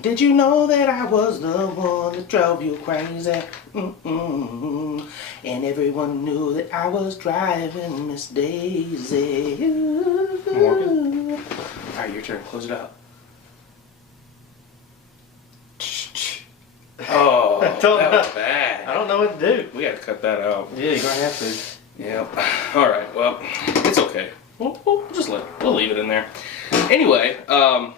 Did you know that I was the one that drove you crazy? Mm-mm-mm. And everyone knew that I was driving Miss Daisy. Morgan. Alright, your turn. Close it out. Oh, that was bad. I don't know what to do. We gotta cut that out. Yeah, you're gonna have to. Yep. Alright, well, it's okay. We'll leave it in there. Anyway,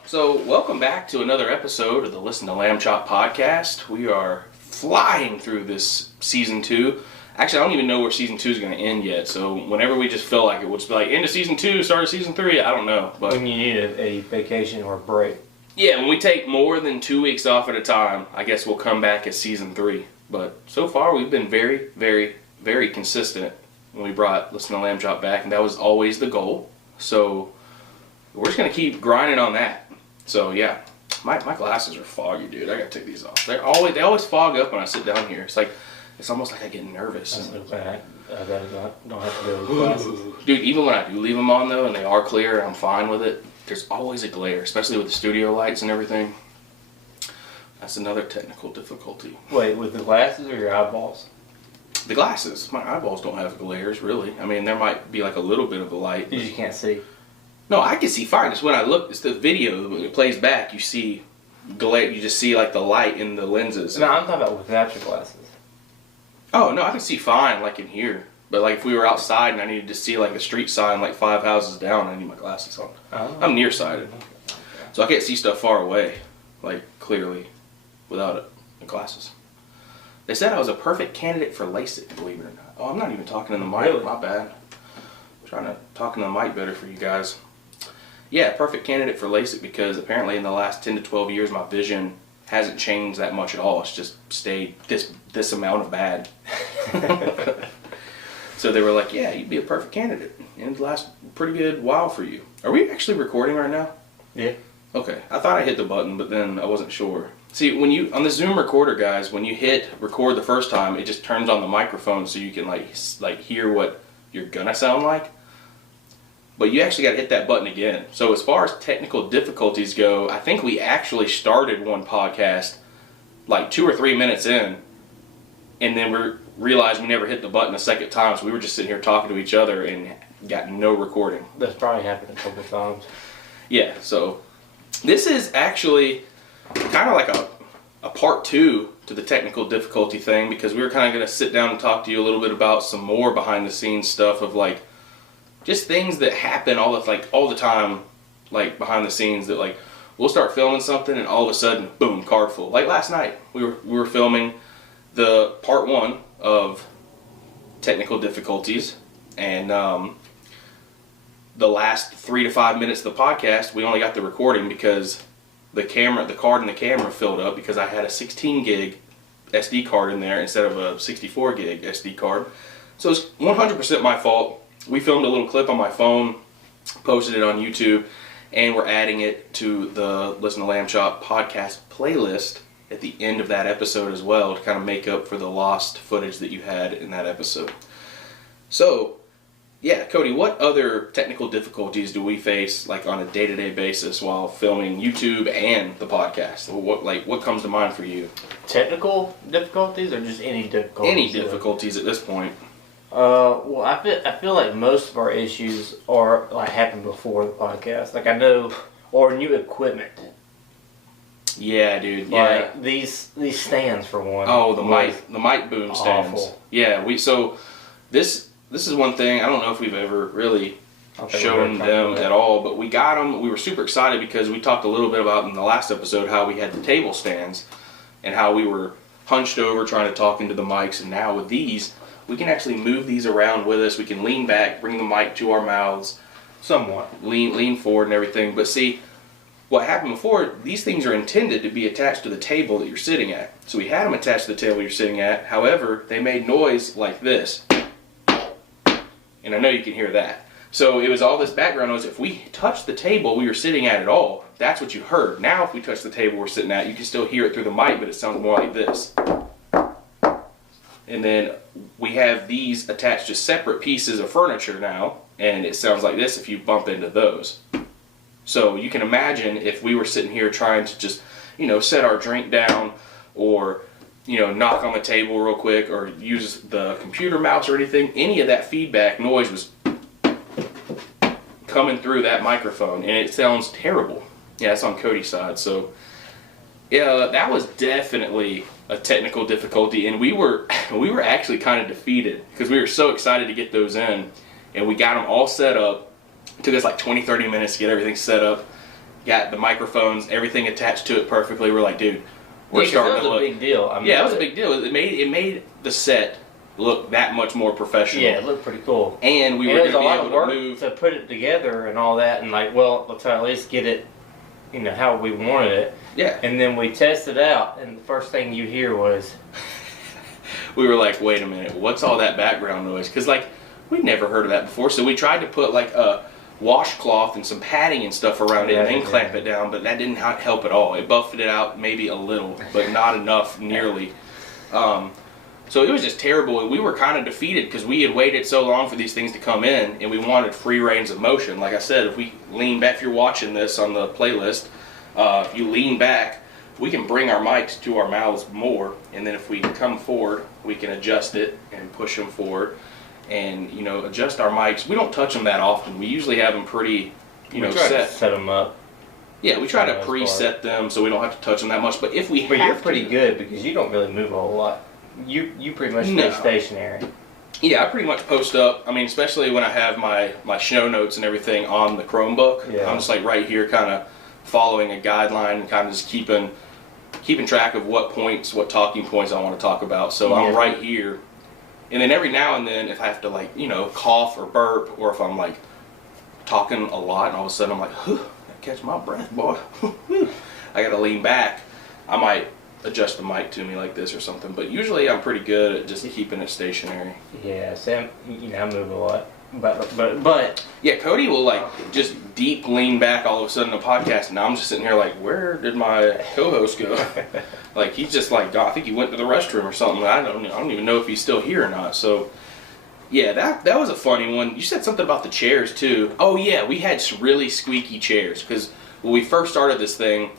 so welcome back to another episode of the Listen to Lamb Chop podcast. We are flying through this season 2. Actually, I don't even know where season 2 is going to end yet. So whenever we just feel like it, we'll just be like, end of season 2, start of season 3. I don't know. But when you need a vacation or a break. Yeah, when we take more than 2 weeks off at a time, I guess we'll come back as season 3. But so far, we've been very, very, very consistent when we brought Listen to Lamb Chop back, and that was always the goal. So we're just going to keep grinding on that. So yeah, my glasses are foggy, dude. I got to take these off. They always fog up when I sit down here. It's almost like I get nervous. That's okay. I don't have to go with glasses. Dude, even when I do leave them on though, and they are clear, and I'm fine with it, there's always a glare, especially with the studio lights and everything. That's another technical difficulty. Wait, with the glasses or your eyeballs? The glasses. My eyeballs don't have glares, really. I mean, there might be like a little bit of a light. You just can't see. No, I can see fine. It's when I look, it's the video, when it plays back, you see glare, you just see like the light in the lenses. No, I'm talking about without your glasses. Oh, no, I can see fine, like in here. But like if we were outside and I needed to see like a street sign like 5 houses down, I need my glasses on. Oh. I'm nearsighted. So I can't see stuff far away, like clearly, without the glasses. They said I was a perfect candidate for LASIK, believe it or not. Oh, I'm not even talking in the mic. Really? My bad. I'm trying to talk in the mic better for you guys. Yeah, perfect candidate for LASIK because apparently in the last 10 to 12 years my vision hasn't changed that much at all. It's just stayed this amount of bad. So they were like, yeah, you'd be a perfect candidate. And it'd last a pretty good while for you. Are we actually recording right now? Yeah. Okay. I thought I hit the button, but then I wasn't sure. See, when you on the Zoom recorder, guys, when you hit record the first time, it just turns on the microphone so you can like hear what you're gonna sound like. But you actually got to hit that button again. So as far as technical difficulties go, I think we actually started one podcast like 2 or 3 minutes in, and then we realized we never hit the button a second time, so we were just sitting here talking to each other and got no recording. That's probably happened a couple of times. Yeah, so this is actually kind of like a part 2 to the technical difficulty thing, because we were kind of going to sit down and talk to you a little bit about some more behind the scenes stuff of like just things that happen all the time, like behind the scenes, that like we'll start filming something and all of a sudden, boom, car full. Like last night, we were filming the part 1 of technical difficulties, and the last 3 to 5 minutes of the podcast, we only got the recording because the card in the camera filled up because I had a 16 gig SD card in there instead of a 64 gig SD card. So it's 100% my fault. We filmed a little clip on my phone, posted it on YouTube, and we're adding it to the Listen to Lamb Chop podcast playlist at the end of that episode as well to kind of make up for the lost footage that you had in that episode. So, yeah, Cody, what other technical difficulties do we face like on a day-to-day basis while filming YouTube and the podcast? What comes to mind for you? Technical difficulties or just any difficulties? Any difficulties at this point. Well, I feel like most of our issues are like happened before the podcast. Like I know, or new equipment. Yeah, dude. Yeah. Like these stands for one. Oh, the mic boom stands. Awful. Yeah, this is one thing. I don't know if we've ever really shown them at all, but we got them. We were super excited because we talked a little bit about in the last episode how we had the table stands and how we were hunched over trying to talk into the mics, and now with these, we can actually move these around with us. We can lean back, bring the mic to our mouths, somewhat. Lean forward and everything. But see, what happened before, these things are intended to be attached to the table that you're sitting at. So we had them attached to the table you're sitting at. However, they made noise like this. And I know you can hear that. So it was all this background noise. If we touched the table we were sitting at all, that's what you heard. Now if we touch the table we're sitting at, you can still hear it through the mic, but it sounds more like this. And then we have these attached to separate pieces of furniture now, and it sounds like this if you bump into those. So you can imagine if we were sitting here trying to just set our drink down or, knock on the table real quick or use the computer mouse or anything, any of that feedback noise was coming through that microphone, and it sounds terrible. Yeah, it's on Cody's side. So, yeah, that was definitely a technical difficulty, and we were actually kind of defeated because we were so excited to get those in, and we got them all set up. It took us like 20-30 minutes to get everything set up. Got the microphones, everything attached to it perfectly. We're like, dude, we're starting to look. That was a big deal. I mean, yeah, it was a big deal. It made the set look that much more professional. Yeah, it looked pretty cool. And we were going to be able to move to put it together and all that, and like, well, let's at least get it, how we wanted it. Yeah. And then we tested out, and the first thing you hear was, we were like, wait a minute, what's all that background noise? Because like we'd never heard of that before, so we tried to put like a washcloth and some padding and stuff around it and then clamp it down, but that didn't help at all. It buffed it out maybe a little, but not enough nearly. So it was just terrible, and we were kind of defeated because we had waited so long for these things to come in, and we wanted free range of motion. Like I said, if we lean back, if you're watching this on the playlist, if you lean back, we can bring our mics to our mouths more, and then if we come forward, we can adjust it and push them forward, and adjust our mics. We don't touch them that often. We usually have them pretty, we try to set them up. Yeah, we try to preset them so we don't have to touch them that much. But if we but you're pretty good because you don't really move a whole lot. You pretty much stay stationary. Yeah, I pretty much post up. I mean, especially when I have my show notes and everything on the Chromebook. Yeah. I'm just like right here kind of following a guideline and kind of just keeping track of what talking points I want to talk about. So I'm right here. And then every now and then if I have to like, cough or burp, or if I'm like talking a lot and all of a sudden I'm like, I catch my breath, boy. I got to lean back. I might adjust the mic to me like this or something, but usually I'm pretty good at just keeping it stationary. Yeah, Sam, I move a lot, but yeah, Cody will like just deep lean back all of a sudden in a podcast, and now I'm just sitting here like, where did my co-host go? Like he's just like, I think he went to the restroom or something. I don't even know if he's still here or not. So yeah, that was a funny one. You said something about the chairs too. Oh yeah, we had really squeaky chairs because when we first started this thing,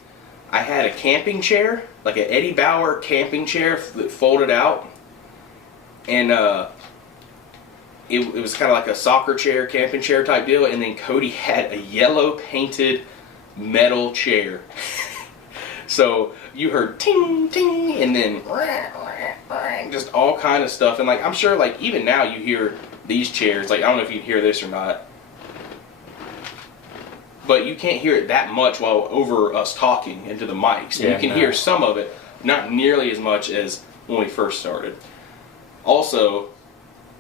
I had a camping chair, like an Eddie Bauer camping chair that folded out, and it was kind of like a soccer chair, camping chair type deal, and then Cody had a yellow painted metal chair. So you heard ting, ting, and then just all kind of stuff, and like I'm sure like even now you hear these chairs, like I don't know if you can hear this or not, but you can't hear it that much while over us talking into the mics. Yeah, you can hear some of it, not nearly as much as when we first started. Also,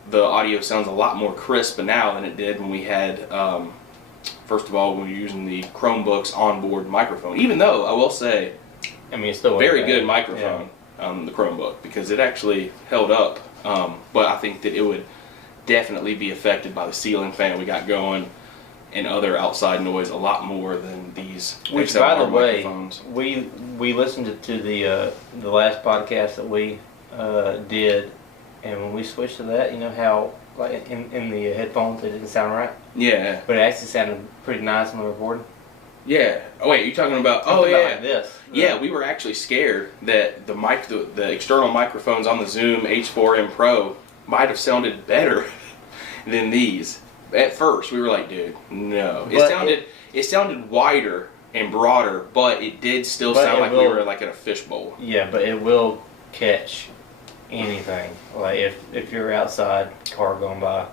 the audio sounds a lot more crisp now than it did when we had, first of all, when we were using the Chromebook's onboard microphone. Even though, I will say, it's still very good microphone, the Chromebook, because it actually held up. But I think that it would definitely be affected by the ceiling fan we got going and other outside noise a lot more than these. Which, by the way, we listened to the last podcast that we did, and when we switched to that, how like in the headphones it didn't sound right. Yeah. But it actually sounded pretty nice when we recorded. Yeah. Oh wait, you're talking about? Oh yeah. Like this. Yeah, we were actually scared that the external microphones on the Zoom H4n Pro might have sounded better than these. At first, we were like, dude, no. It sounded wider and broader, but it did still sound like we were like in a fishbowl. Yeah, but it will catch anything. Like if you're outside, car going by,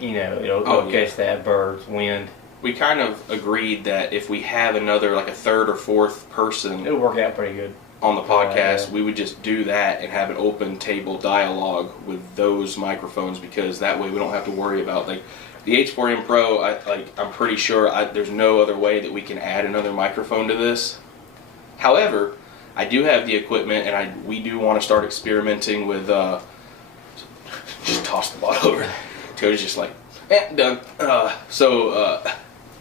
it'll catch that, birds, wind. We kind of agreed that if we have another, like a third or fourth person, it'll work out pretty good on the podcast. We would just do that and have an open table dialogue with those microphones, because that way we don't have to worry about like the H4n Pro. I'm pretty sure there's no other way that we can add another microphone to this. However, I do have the equipment, and we do want to start experimenting with. Just toss the ball over. Cody's just like, done.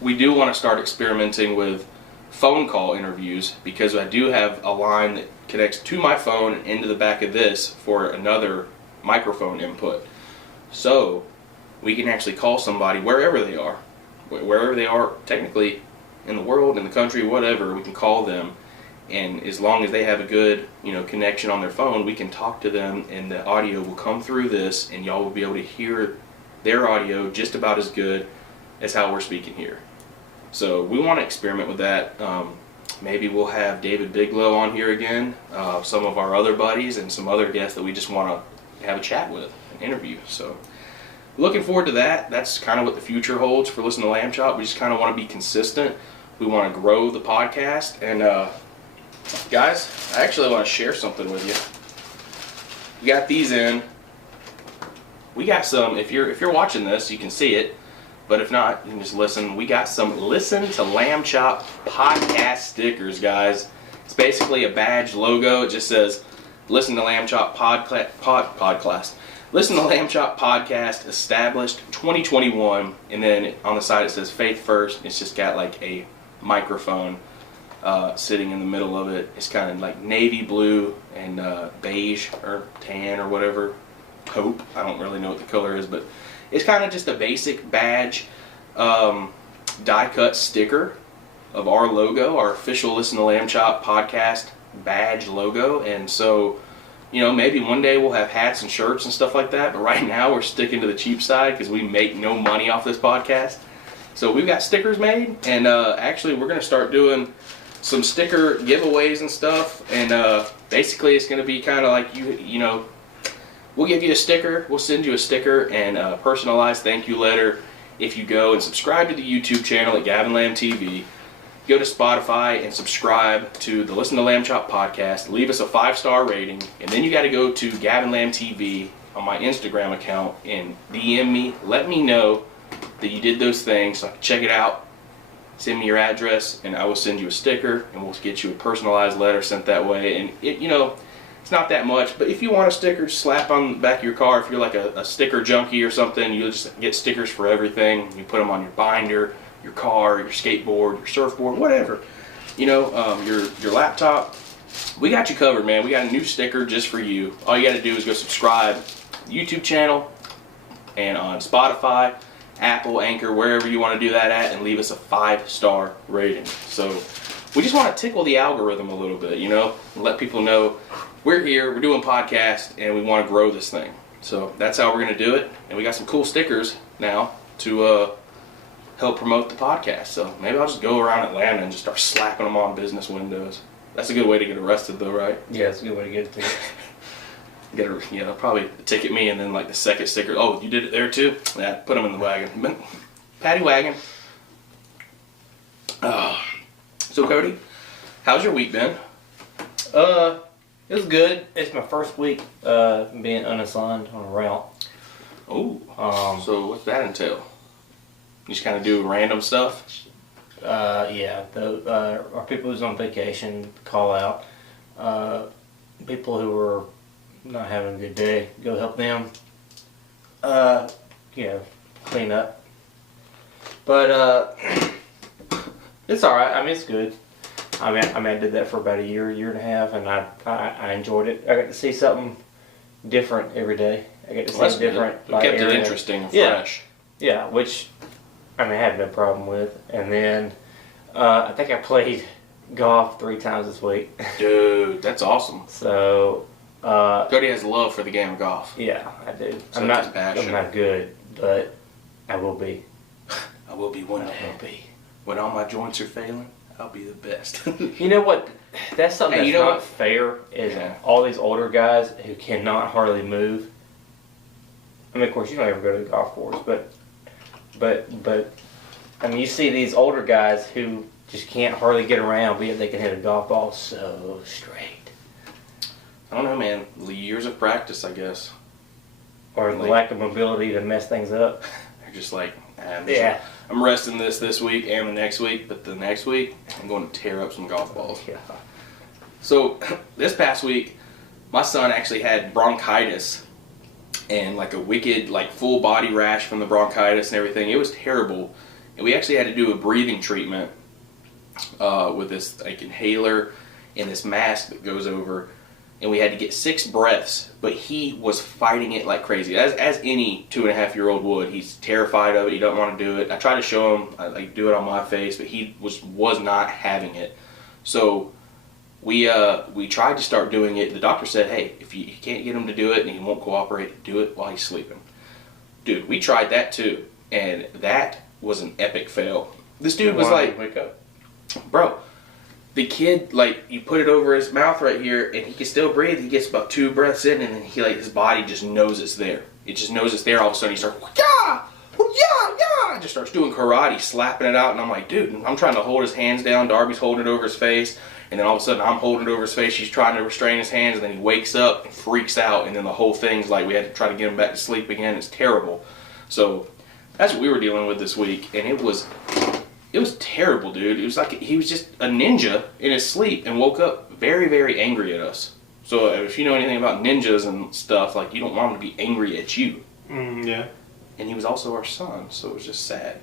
We do want to start experimenting with phone call interviews, because I do have a line that connects to my phone and into the back of this for another microphone input. So we can actually call somebody wherever they are technically in the world, in the country, whatever. We can call them And as long as they have a good, connection on their phone, we can talk to them, and the audio will come through this, and y'all will be able to hear their audio just about as good as how we're speaking here. So we want to experiment with that. Maybe we'll have David Bigelow on here again, some of our other buddies, and some other guests that we just want to have a chat with, an interview. So looking forward to that. That's kind of what the future holds for Listen to Lamb Chop. We just kind of want to be consistent. We want to grow the podcast. And guys, I actually want to share something with you. We got these in. We got some, if you're watching this, you can see it. But if not, you can just listen. We got some Listen to Lamb Chop podcast stickers, guys. It's basically a badge logo. It just says Listen to Lamb Chop podcast. Listen to Lamb Chop podcast established 2021. And then on the side it says Faith First. It's just got like a microphone sitting in the middle of it. It's kind of like navy blue and beige or tan or whatever. Hope. I don't really know what the color is, but it's kind of just a basic badge, die-cut sticker of our logo, our official Listen to Lamb Chop podcast badge logo. And so, maybe one day we'll have hats and shirts and stuff like that. But right now we're sticking to the cheap side because we make no money off this podcast. So we've got stickers made, and actually we're going to start doing some sticker giveaways and stuff. And basically it's going to be kind of like we'll give you a sticker. We'll send you a sticker and a personalized thank you letter if you go and subscribe to the YouTube channel at Gavin Lamb TV. Go to Spotify and subscribe to the Listen to Lamb Chop podcast. Leave us a 5-star rating. And then you got to go to Gavin Lamb TV on my Instagram account and DM me. Let me know that you did those things so I can check it out. Send me your address and I will send you a sticker, and we'll get you a personalized letter sent that way. And it's not that much, but if you want a sticker, just slap on the back of your car. If you're like a sticker junkie or something, you just get stickers for everything. You put them on your binder, your car, your skateboard, your surfboard, whatever. Your laptop. We got you covered, man. We got a new sticker just for you. All you got to do is go subscribe to the YouTube channel and on Spotify, Apple, Anchor, wherever you want to do that at, and leave us a 5-star rating. So we just want to tickle the algorithm a little bit, and let people know we're here, we're doing podcasts, and we want to grow this thing. So that's how we're going to do it. And we got some cool stickers now to help promote the podcast. So maybe I'll just go around Atlanta and just start slapping them on business windows. That's a good way to get arrested, though, right? Yeah, it's a good way to get a ticket. Probably ticket me, and then like the second sticker. Oh, you did it there too? Yeah, put them in the wagon. Paddy wagon. So Cody, how's your week been? It was good. It's my first week being unassigned on a route. Oh. So what's that entail? You just kind of do random stuff? Yeah. Our people who's on vacation call out. People who are not having a good day, go help them. Clean up. But it's all right. I mean, it's good. I did that for about a year and a half, and I enjoyed it. I got to see something different every day. I got to see a different. It kept it interesting and fresh. Yeah, which I had no problem with. And then I think I played golf 3 times this week. Dude, that's awesome. So Cody has love for the game of golf. Yeah, I do. So I'm not good, but I will be. I will be one day. When all my joints are failing, I'll be the best. You know what? That's something that's not fair. Is all these older guys who cannot hardly move. I mean, of course, you don't ever go to the golf course, but you see these older guys who just can't hardly get around, but yet they can hit a golf ball so straight. I don't know, man. Years of practice, I guess. Or the lack of mobility to mess things up. They're just like, I'm resting this week and the next week, but the next week, I'm going to tear up some golf balls. Yeah. So, this past week, my son actually had bronchitis and like a wicked, full body rash from the bronchitis and everything. It was terrible. And we actually had to do a breathing treatment with this inhaler and this mask that goes over. And we had to get 6 breaths, but he was fighting it like crazy, as any 2.5-year-old would. He's terrified of it. He doesn't want to do it. I tried to show him, do it on my face, but he was not having it. So we tried to start doing it. The doctor said, hey, if you can't get him to do it and he won't cooperate, do it while he's sleeping. Dude, we tried that too, and that was an epic fail. This dude was like, wake up. Bro, the kid, like, you put it over his mouth right here, and he can still breathe. He gets about 2 breaths in, and then he, like, his body just knows it's there. It just knows it's there. All of a sudden, he starts, yeah, yeah, yeah, just starts doing karate, slapping it out, and I'm like, dude, I'm trying to hold his hands down. Darby's holding it over his face, and then all of a sudden, I'm holding it over his face. She's trying to restrain his hands, and then he wakes up and freaks out, and then the whole thing's like, we had to try to get him back to sleep again. It's terrible. So that's what we were dealing with this week, and it was terrible, dude. It was like he was just a ninja in his sleep and woke up very, very angry at us. So if you know anything about ninjas and stuff, like, you don't want him to be angry at you. Yeah. And he was also our son, so it was just sad.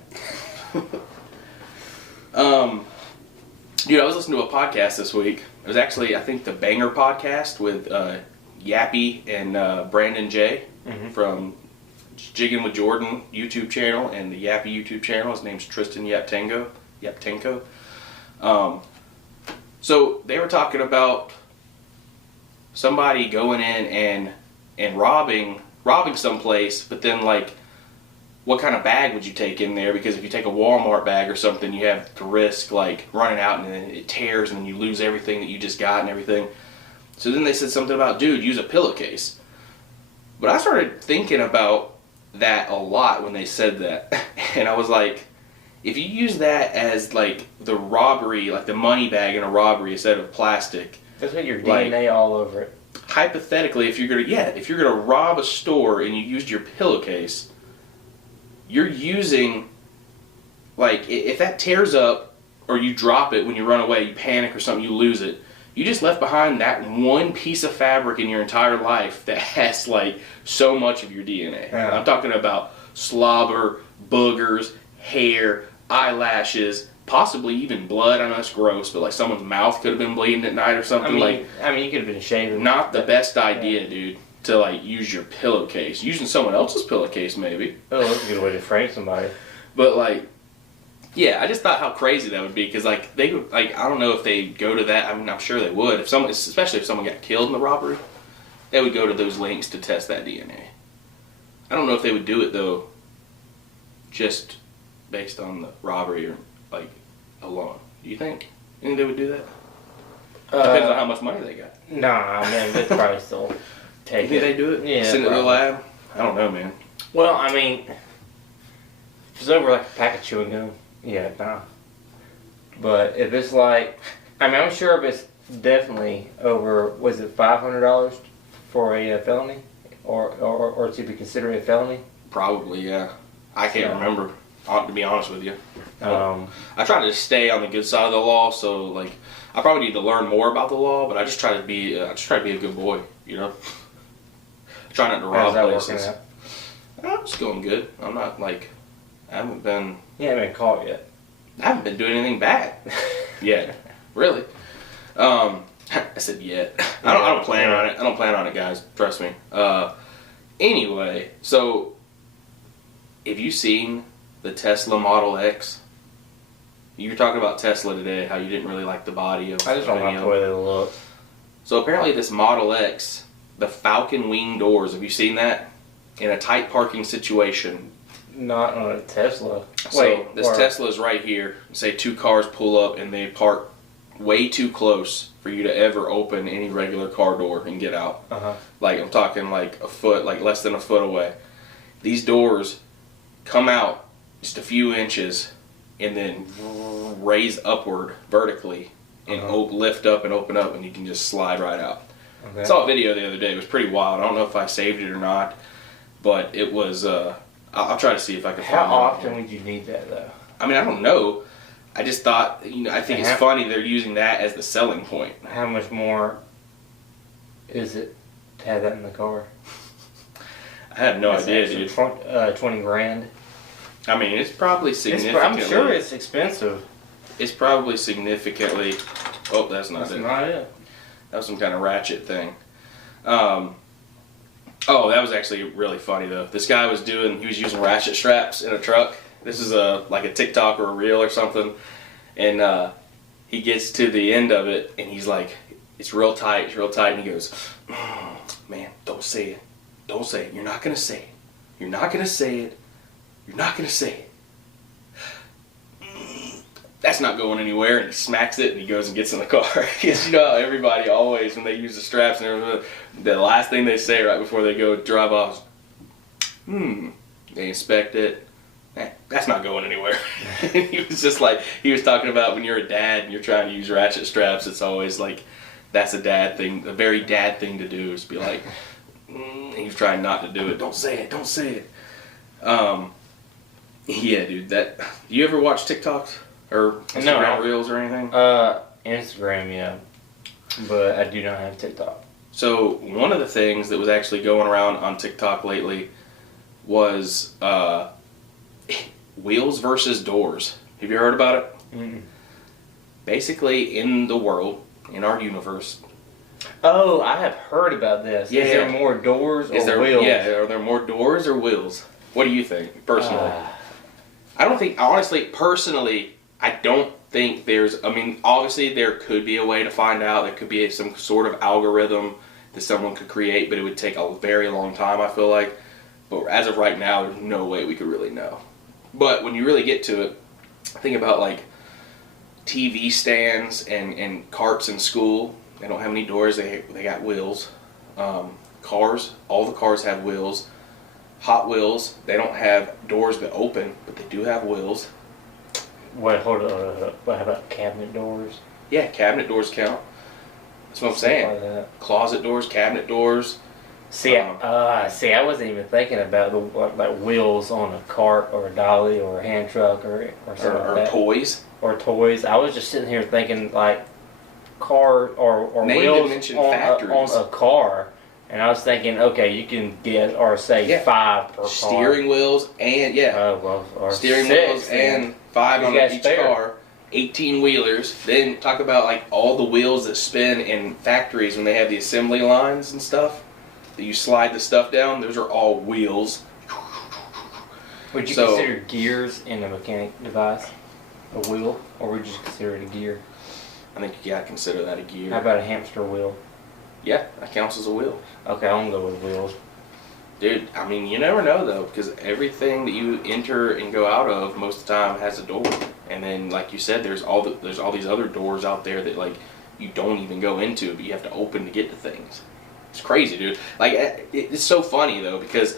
Dude, I was listening to a podcast this week. It was actually, I think, the Banger podcast with Yappy and Brandon J. From Jigging with Jordan YouTube channel and the Yappy YouTube channel. His name's Tristan Yaptenko. So they were talking about somebody going in and robbing someplace, but then, like, what kind of bag would you take in there? Because if you take a Walmart bag or something, you have to risk, like, running out and then it tears and then you lose everything that you just got and everything. So then they said something about, dude, use a pillowcase. But I started thinking about that a lot when they said that. And I was like, if you use that as, like, the robbery, like the money bag in a robbery instead of plastic. Just put your DNA all over it. Hypothetically, if you're gonna rob a store and you used your pillowcase, you're using, like, if that tears up or you drop it when you run away, you panic or something, you lose it. You just left behind that one piece of fabric in your entire life that has, like, so much of your DNA. Yeah. I'm talking about slobber, boogers, hair, eyelashes, possibly even blood. I know that's gross, but, like, someone's mouth could have been bleeding at night or something. I mean, you could have been shaving. Not the best idea, dude, to, like, use your pillowcase. Using someone else's pillowcase, maybe. Oh, that's a good way to frame somebody. But, like, yeah, I just thought how crazy that would be, because, like, they would, like, I don't know if they go to that. I mean, I'm sure they would. If someone, especially if someone got killed in the robbery, they would go to those lengths to test that DNA. I don't know if they would do it, though, just based on the robbery or, like, alone. Do you think? You think they would do that? Depends on how much money they got. Nah, man, they'd probably still take You think they do it? Yeah, Send it to the probably. lab? I don't know, man. Well, I mean, if it's over like a pack of chewing gum, yeah, nah. But if it's like, I mean, I'm sure if it's definitely over, was it $500 for a felony? Or to be considered a felony? Probably, yeah. I can't remember, to be honest with you. I try to stay on the good side of the law, so, like, I probably need to learn more about the law, but I just try to be a good boy, you know? Try not to rob places. It's going good. I'm not, like, I haven't been... You haven't been caught yet. I haven't been doing anything bad yet. Really. I said yet. I don't plan on it. I don't plan on it, guys. Trust me. Anyway, so have you seen the Tesla Model X? You were talking about Tesla today, how you didn't really like the body of I just don't like the way they look. So apparently this Model X, the Falcon wing doors, have you seen that? In a tight parking situation. Not on a Tesla. So this Tesla is right here. Say 2 cars pull up and they park way too close for you to ever open any regular car door and get out. Like, I'm talking like a foot, like less than a foot away. These doors come out just a few inches and then raise upward vertically and lift up and open up, and you can just slide right out. I saw a video the other day. It was pretty wild. I don't know if I saved it or not, but it was... I'll try to see if I can find it. How often would you need that, though? I mean, I don't know. I just thought, I think it's funny they're using that as the selling point. How much more is it to have that in the car? I have no idea, dude. 20 grand. I mean, it's probably significantly... I'm sure it's expensive. It's probably significantly... Oh, that's not it. That's not it. That was some kind of ratchet thing. Oh, that was actually really funny, though. This guy he was using ratchet straps in a truck. This is like a TikTok or a reel or something. And he gets to the end of it, and he's like, it's real tight, and he goes, man, don't say it. Don't say it. You're not going to say it. You're not going to say it. You're not going to say it. That's not going anywhere, and he smacks it, and he goes and gets in the car. Because you know how everybody always, when they use the straps and everything, the last thing they say right before they go drive off is, they inspect it. That's not going anywhere. He was just like, he was talking about when you're a dad and you're trying to use ratchet straps, it's always like, that's a dad thing, a very dad thing to do, is be like, he was trying not to do it. Don't say it, don't say it. Yeah, dude, do you ever watch TikToks? Or Instagram Reels or anything? Instagram, yeah. But I do not have TikTok. So one of the things that was actually going around on TikTok lately was wheels versus doors. Have you heard about it? Mm-mm. Basically, in the world, in our universe. Oh, I have heard about this. Yeah. Is there more doors or wheels? Yeah, are there more doors or wheels? What do you think, personally? I don't think, honestly, personally, I don't think there's, I mean, obviously there could be a way to find out. There could be some sort of algorithm that someone could create, but it would take a very long time, I feel like. But as of right now, there's no way we could really know. But when you really get to it, think about like TV stands and carts in school. They don't have any doors, they got wheels. Cars, all the cars have wheels. Hot Wheels, they don't have doors that open, but they do have wheels. Wait, hold on. What about cabinet doors? Yeah, cabinet doors count. That's what I'm saying. Like that. Closet doors, cabinet doors. See, I wasn't even thinking about the like wheels on a cart or a dolly or a hand truck or something like that. Toys. Or toys. I was just sitting here thinking like car or wheels on a car. And I was thinking, okay, you can get, or say 5 per car. Steering wheels and, or steering 6, wheels and 5 on each car. 18 wheelers. Then talk about like all the wheels that spin in factories when they have the assembly lines and stuff. That you slide the stuff down. Those are all wheels. Would you consider gears in a mechanic device a wheel, or would you just consider it a gear? I think you gotta consider that a gear. How about a hamster wheel? Yeah, that counts as a wheel. Okay, I'm gonna go with wheels. Dude, I mean, you never know though, because everything that you enter and go out of most of the time has a door. And then, like you said, there's all these other doors out there that like you don't even go into, but you have to open to get to things. It's crazy, dude. Like it's so funny though, because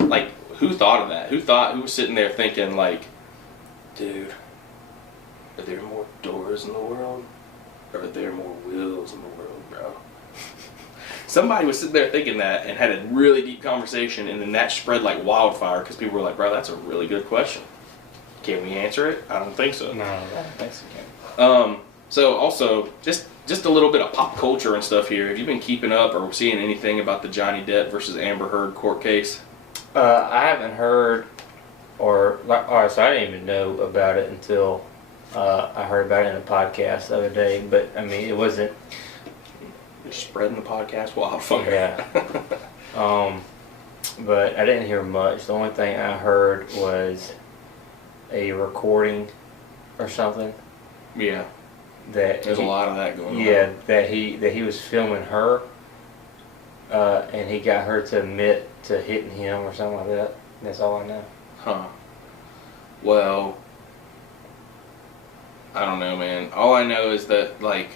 like who thought of that? Who was sitting there thinking like, dude, are there more doors in the world, or are there more wheels in the world, bro? Somebody was sitting there thinking that and had a really deep conversation, and then that spread like wildfire because people were like, bro, that's a really good question. Can we answer it? I don't think so. No, I don't think so. So also, just a little bit of pop culture and stuff here. Have you been keeping up or seeing anything about the Johnny Depp versus Amber Heard court case? I haven't heard, so I didn't even know about it until I heard about it in a podcast the other day. But I mean, it wasn't. Spreading the podcast wildfire. Yeah. But I didn't hear much. The only thing I heard was a recording or something. Yeah. There's a lot of that going on. Yeah, that he was filming her, and he got her to admit to hitting him or something like that. That's all I know. Huh. Well, I don't know, man. All I know is that like,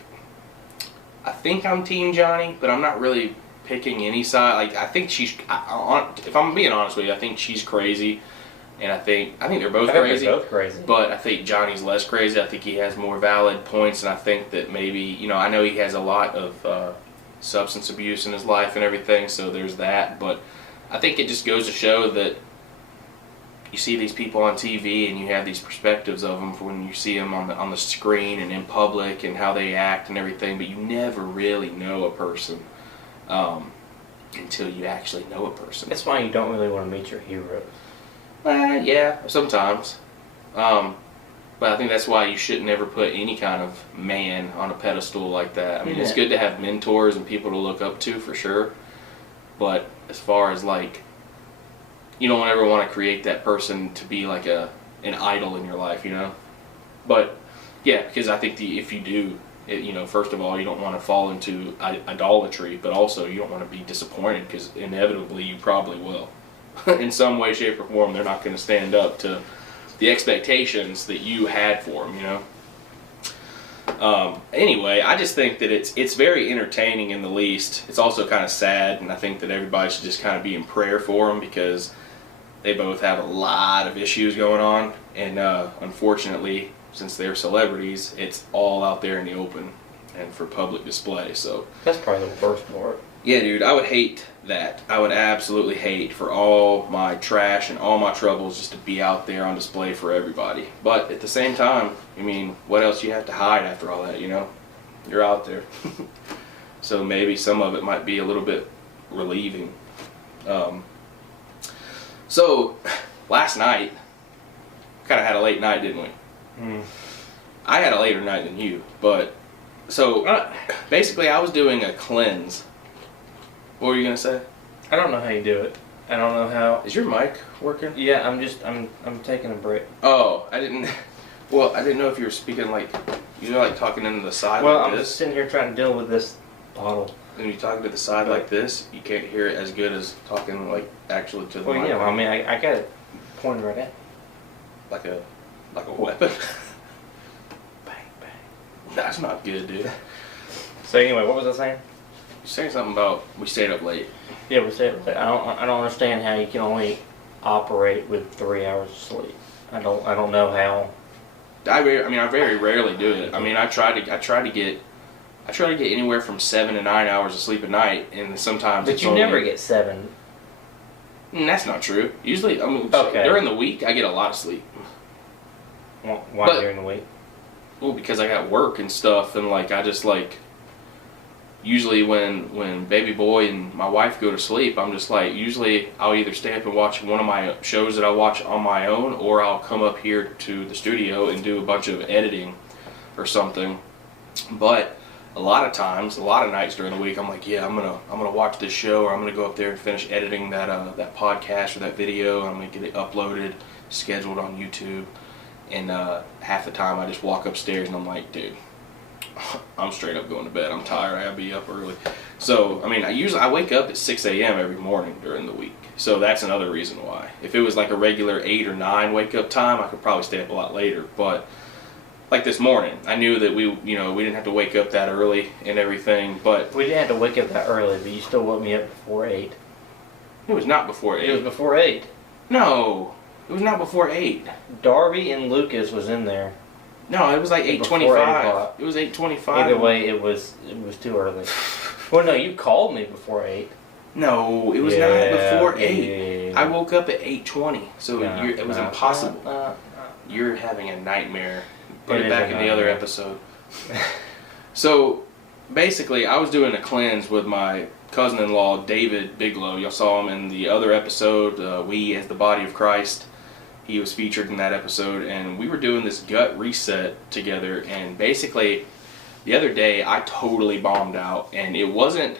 I think I'm Team Johnny, but I'm not really picking any side. Like, I think if I'm being honest with you, I think she's crazy, and I think they're both crazy. They're both crazy. But I think Johnny's less crazy. I think he has more valid points, and I think that maybe, I know he has a lot of substance abuse in his life and everything, so there's that. But I think it just goes to show that you see these people on TV and you have these perspectives of them when you see them on the screen and in public and how they act and everything, but you never really know a person until you actually know a person. That's why you don't really want to meet your heroes. Yeah, sometimes. But I think that's why you shouldn't ever put any kind of man on a pedestal like that. I mean, It's good to have mentors and people to look up to for sure, but as far as like, you don't ever want to create that person to be like an idol in your life, But yeah, because I think if you do, First of all, you don't want to fall into idolatry, but also you don't want to be disappointed because inevitably you probably will. In some way, shape, or form, they're not going to stand up to the expectations that you had for them, Anyway, I just think that it's very entertaining in the least. It's also kind of sad, and I think that everybody should just kind of be in prayer for them because they both have a lot of issues going on, and unfortunately, since they're celebrities, it's all out there in the open and for public display. So that's probably the worst part. Yeah, dude, I would hate that. I would absolutely hate for all my trash and all my troubles just to be out there on display for everybody. But at the same time, what else do you have to hide after all that, You're out there. So maybe some of it might be a little bit relieving. So, last night, kind of had a late night, didn't we? I had a later night than you, but... So, basically, I was doing a cleanse. What were you gonna say? I don't know how you do it. I don't know how. Is your mic working? Yeah, I'm taking a break. Oh, I didn't know if you were speaking talking into the side well, like I'm this. just sitting here trying to deal with this bottle. When you're talking to the side like this, you can't hear it as good as talking actually to the mic. Well, yeah, I got it pointed right at. Like a weapon. Bang bang. That's not good, dude. So anyway, what was I saying? You're saying something about we stayed up late. Yeah, we stayed up late. I don't understand how you can only operate with 3 hours of sleep. I don't know how. I very rarely do it. I try to get anywhere from 7 to 9 hours of sleep a night, and sometimes. But you never get 7. That's not true. Usually, okay. During the week I get a lot of sleep. Why during the week? Well, because I got work and stuff, and I just usually when baby boy and my wife go to sleep, I'm just usually I'll either stay up and watch one of my shows that I watch on my own, or I'll come up here to the studio and do a bunch of editing or something. But a lot of nights during the week, I'm I'm gonna watch this show, or I'm gonna go up there and finish editing that podcast or that video, and I'm gonna get it uploaded, scheduled on YouTube. And half the time I just walk upstairs and I'm like, dude, I'm straight up going to bed. I'm tired. I gotta be up early. So I wake up at 6 a.m. every morning during the week. So that's another reason why. If it was a regular 8 or 9 wake up time, I could probably stay up a lot later. But this morning, I knew that we didn't have to wake up that early and everything. But we didn't have to wake up that early, but you still woke me up before 8. It was not before 8. It was before 8. No, it was not before 8. Darby and Lucas was in there. No, it was 8:25. It was 8:25. Either way, it was too early. Well, no, you called me before 8. No, it was not before 8. I woke up at 8:20, so it was impossible. You're having a nightmare. Put it back in the other episode. So, basically, I was doing a cleanse with my cousin-in-law, David Bigelow. Y'all saw him in the other episode, We as the Body of Christ. He was featured in that episode, and we were doing this gut reset together, and basically, the other day, I totally bombed out, and it wasn't,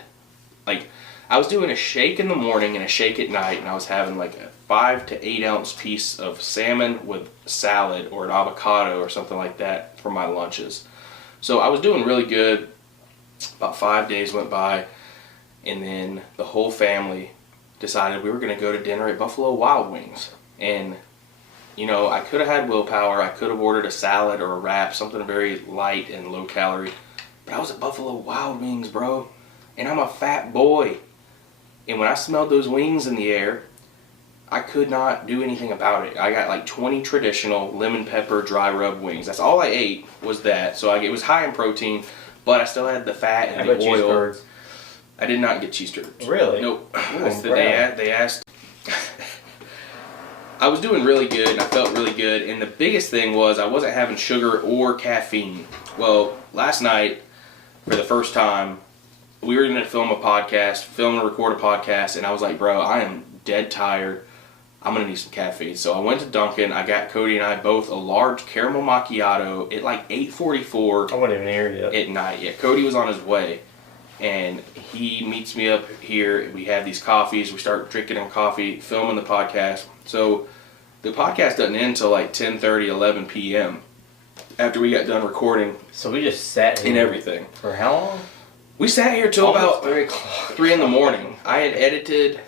I was doing a shake in the morning and a shake at night, and I was having a 5 to 8 ounce piece of salmon with salad or an avocado or something like that for my lunches. So I was doing really good. About 5 days went by, and then the whole family decided we were going to go to dinner at Buffalo Wild Wings. And I could have had willpower. I could have ordered a salad or a wrap, something very light and low calorie. But I was at Buffalo Wild Wings, bro. And I'm a fat boy. And when I smelled those wings in the air, I could not do anything about it. I got 20 traditional lemon pepper dry rub wings. That's all I ate was that. So it was high in protein, but I still had the fat and the oil. Cheeseburgers? I did not get cheeseburgers. Really? Nope. They asked. I was doing really good, and I felt really good, and the biggest thing was I wasn't having sugar or caffeine. Well, last night, for the first time, we were going to film and record a podcast, and I was like, bro, I am dead tired. I'm going to need some caffeine. So I went to Dunkin'. I got Cody and I both a large caramel macchiato at 8:44. I wasn't even here yet. At night. Yeah, Cody was on his way, and he meets me up here. We have these coffees. We start drinking our coffee, filming the podcast. So the podcast doesn't end until 10:30, 11 p.m. after we got done recording So we just sat here and everything. for how long? We sat here till about 3 o'clock. 3 in the morning. I had edited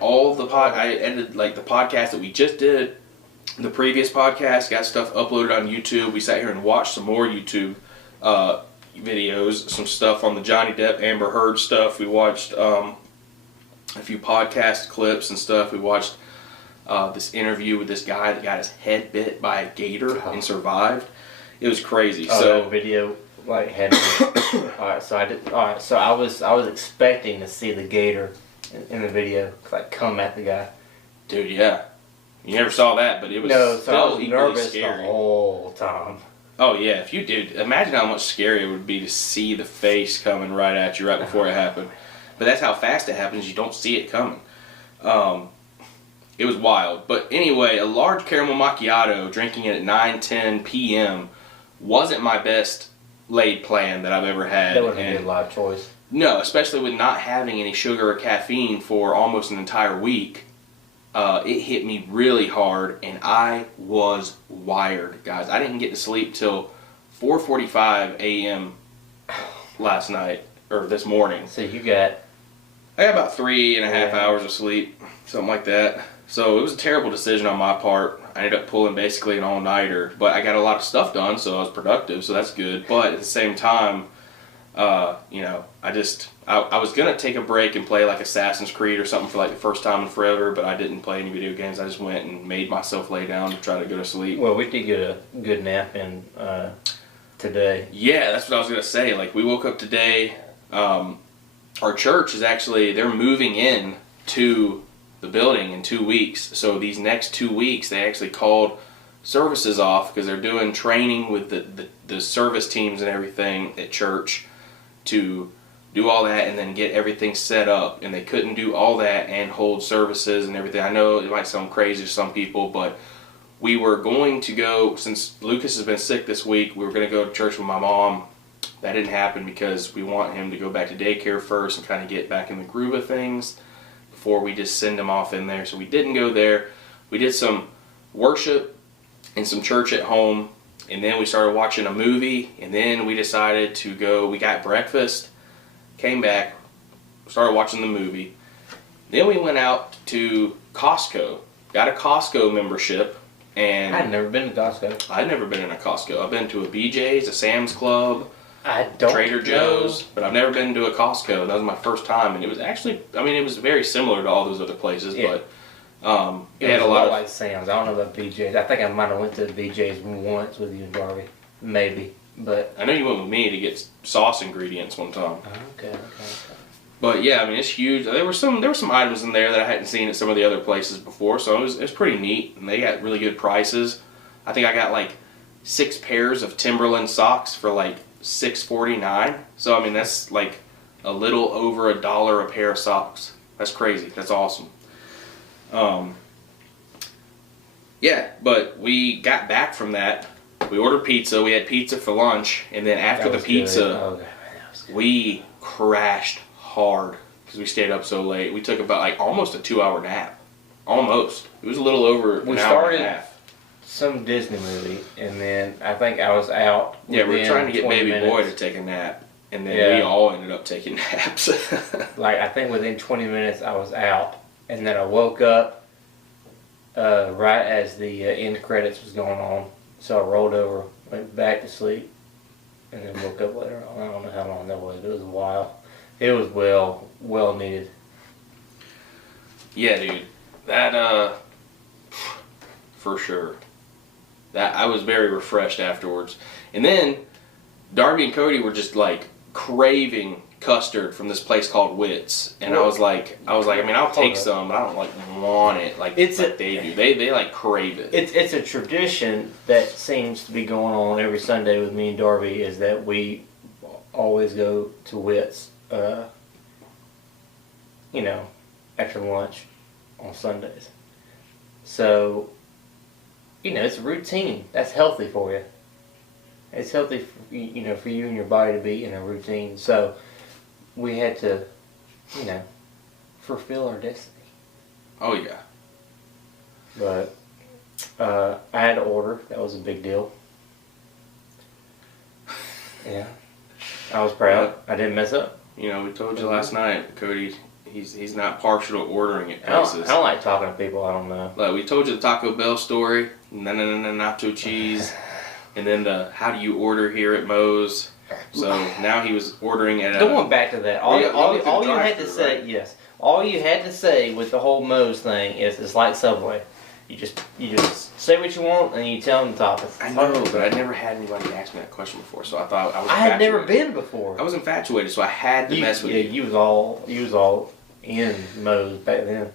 all the I had edited like the podcast that we just did, the previous podcast, got stuff uploaded on YouTube. We sat here and watched some more YouTube videos, some stuff on the Johnny Depp Amber Heard stuff. We watched a few podcast clips and stuff. We watched this interview with this guy that got his head bit by a gator and survived. It was crazy. So that video like had me. Alright, so I did. Alright, so I was expecting to see the gator in the video like come at the guy. dude, yeah, you never saw that, but it was No, so still I was equally nervous scary. the whole time. Oh yeah, if you did, imagine how much scarier it would be to see the face coming right at you right before it happened. But that's how fast it happens. You don't see it coming. It was wild. But anyway, a large caramel macchiato, drinking it at 9:10 p.m. wasn't my best laid plan that I've ever had. That would have been a live choice. No, especially with not having any sugar or caffeine for almost an entire week. It hit me really hard, and I was wired, guys. I didn't get to sleep till 4:45 a.m. last night, or this morning. So you got... I got about 3.5 hours of sleep, something like that. So it was a terrible decision on my part. I ended up pulling basically an all-nighter, but I got a lot of stuff done, so I was productive, so that's good. But at the same time, I was going to take a break and play like Assassin's Creed or something for like the first time in forever, but I didn't play any video games. I just went and made myself lay down to try to go to sleep. Well, we did get a good nap in today. Yeah, that's what I was going to say. Like, we woke up today. Our church is actually, they're moving in to the building in 2 weeks. So these next 2 weeks, they actually called services off because they're doing training with the service teams and everything at church to do all that and then get everything set up. And they couldn't do all that and hold services and everything. I know it might sound crazy to some people, but we were going to go, since Lucas has been sick this week, we were going to go to church with my mom. That didn't happen because we want him to go back to daycare first and kind of get back in the groove of things before we just send him off in there. So we didn't go there. We did some worship and some church at home, and then we started watching a movie, and then we decided to go. We got breakfast, came back, started watching the movie. Then we went out to Costco, got a Costco membership. And I'd never been to Costco. I'd never been in a Costco. I've been to a BJ's, a Sam's Club, Trader Joe's, but I've never been to a Costco. That was my first time, and it was actually, it was very similar to all those other places, yeah. But it had a lot like Sam's. I don't know about BJ's. I think I might have went to BJ's once with you and Darby, maybe. But I know you went with me to get sauce ingredients one time. Okay. But yeah, it's huge. There were some items in there that I hadn't seen at some of the other places before, so it was pretty neat, and they got really good prices. I think I got like 6 pairs of Timberland socks for like $6.49. So that's like a little over $1 a pair of socks. That's crazy. That's awesome. Yeah, but we got back from that. We ordered pizza. We had pizza for lunch, and then after the pizza, we crashed hard because we stayed up so late. We took about like almost a 2-hour nap. Almost. It was a little over an hour and a half. Some Disney movie, and then I think I was out. Yeah, we were trying to get baby boy to take a nap, and then we all ended up taking naps. Like, I think within 20 minutes I was out, and then I woke up right as the end credits was going on. So I rolled over, went back to sleep, and then woke up later on. I don't know how long that was, but it was a while. It was well needed. Yeah, dude. That, for sure. That I was very refreshed afterwards. And then Darby and Cody were just like craving custard from this place called Wits, and I was like, I'll take some, but I don't like want it like they do. They like crave it. It's a tradition that seems to be going on every Sunday with me and Darby, is that we always go to Wits, after lunch on Sundays. So, it's a routine. That's healthy for you. It's healthy, for you and your body to be in a routine. So, we had to, fulfill our destiny. Oh, yeah. But I had to order. That was a big deal. Yeah. I was proud. I didn't mess up. You know, we told you last night, Cody, he's not partial to ordering at I places. don't like talking to people I don't know. Like, we told you the Taco Bell story, nacho cheese, and then the how do you order here at Moe's. So now he was ordering at Going back to that, all you had to say, right? yes, all you had to say with the whole Moe's thing is it's like Subway. You just say what you want and you tell them the topics. I know, but I'd never had anybody ask me that question before, so I thought I was. I had never been before. I was infatuated, so I had to mess with you. Yeah, you was all in Moe's back then.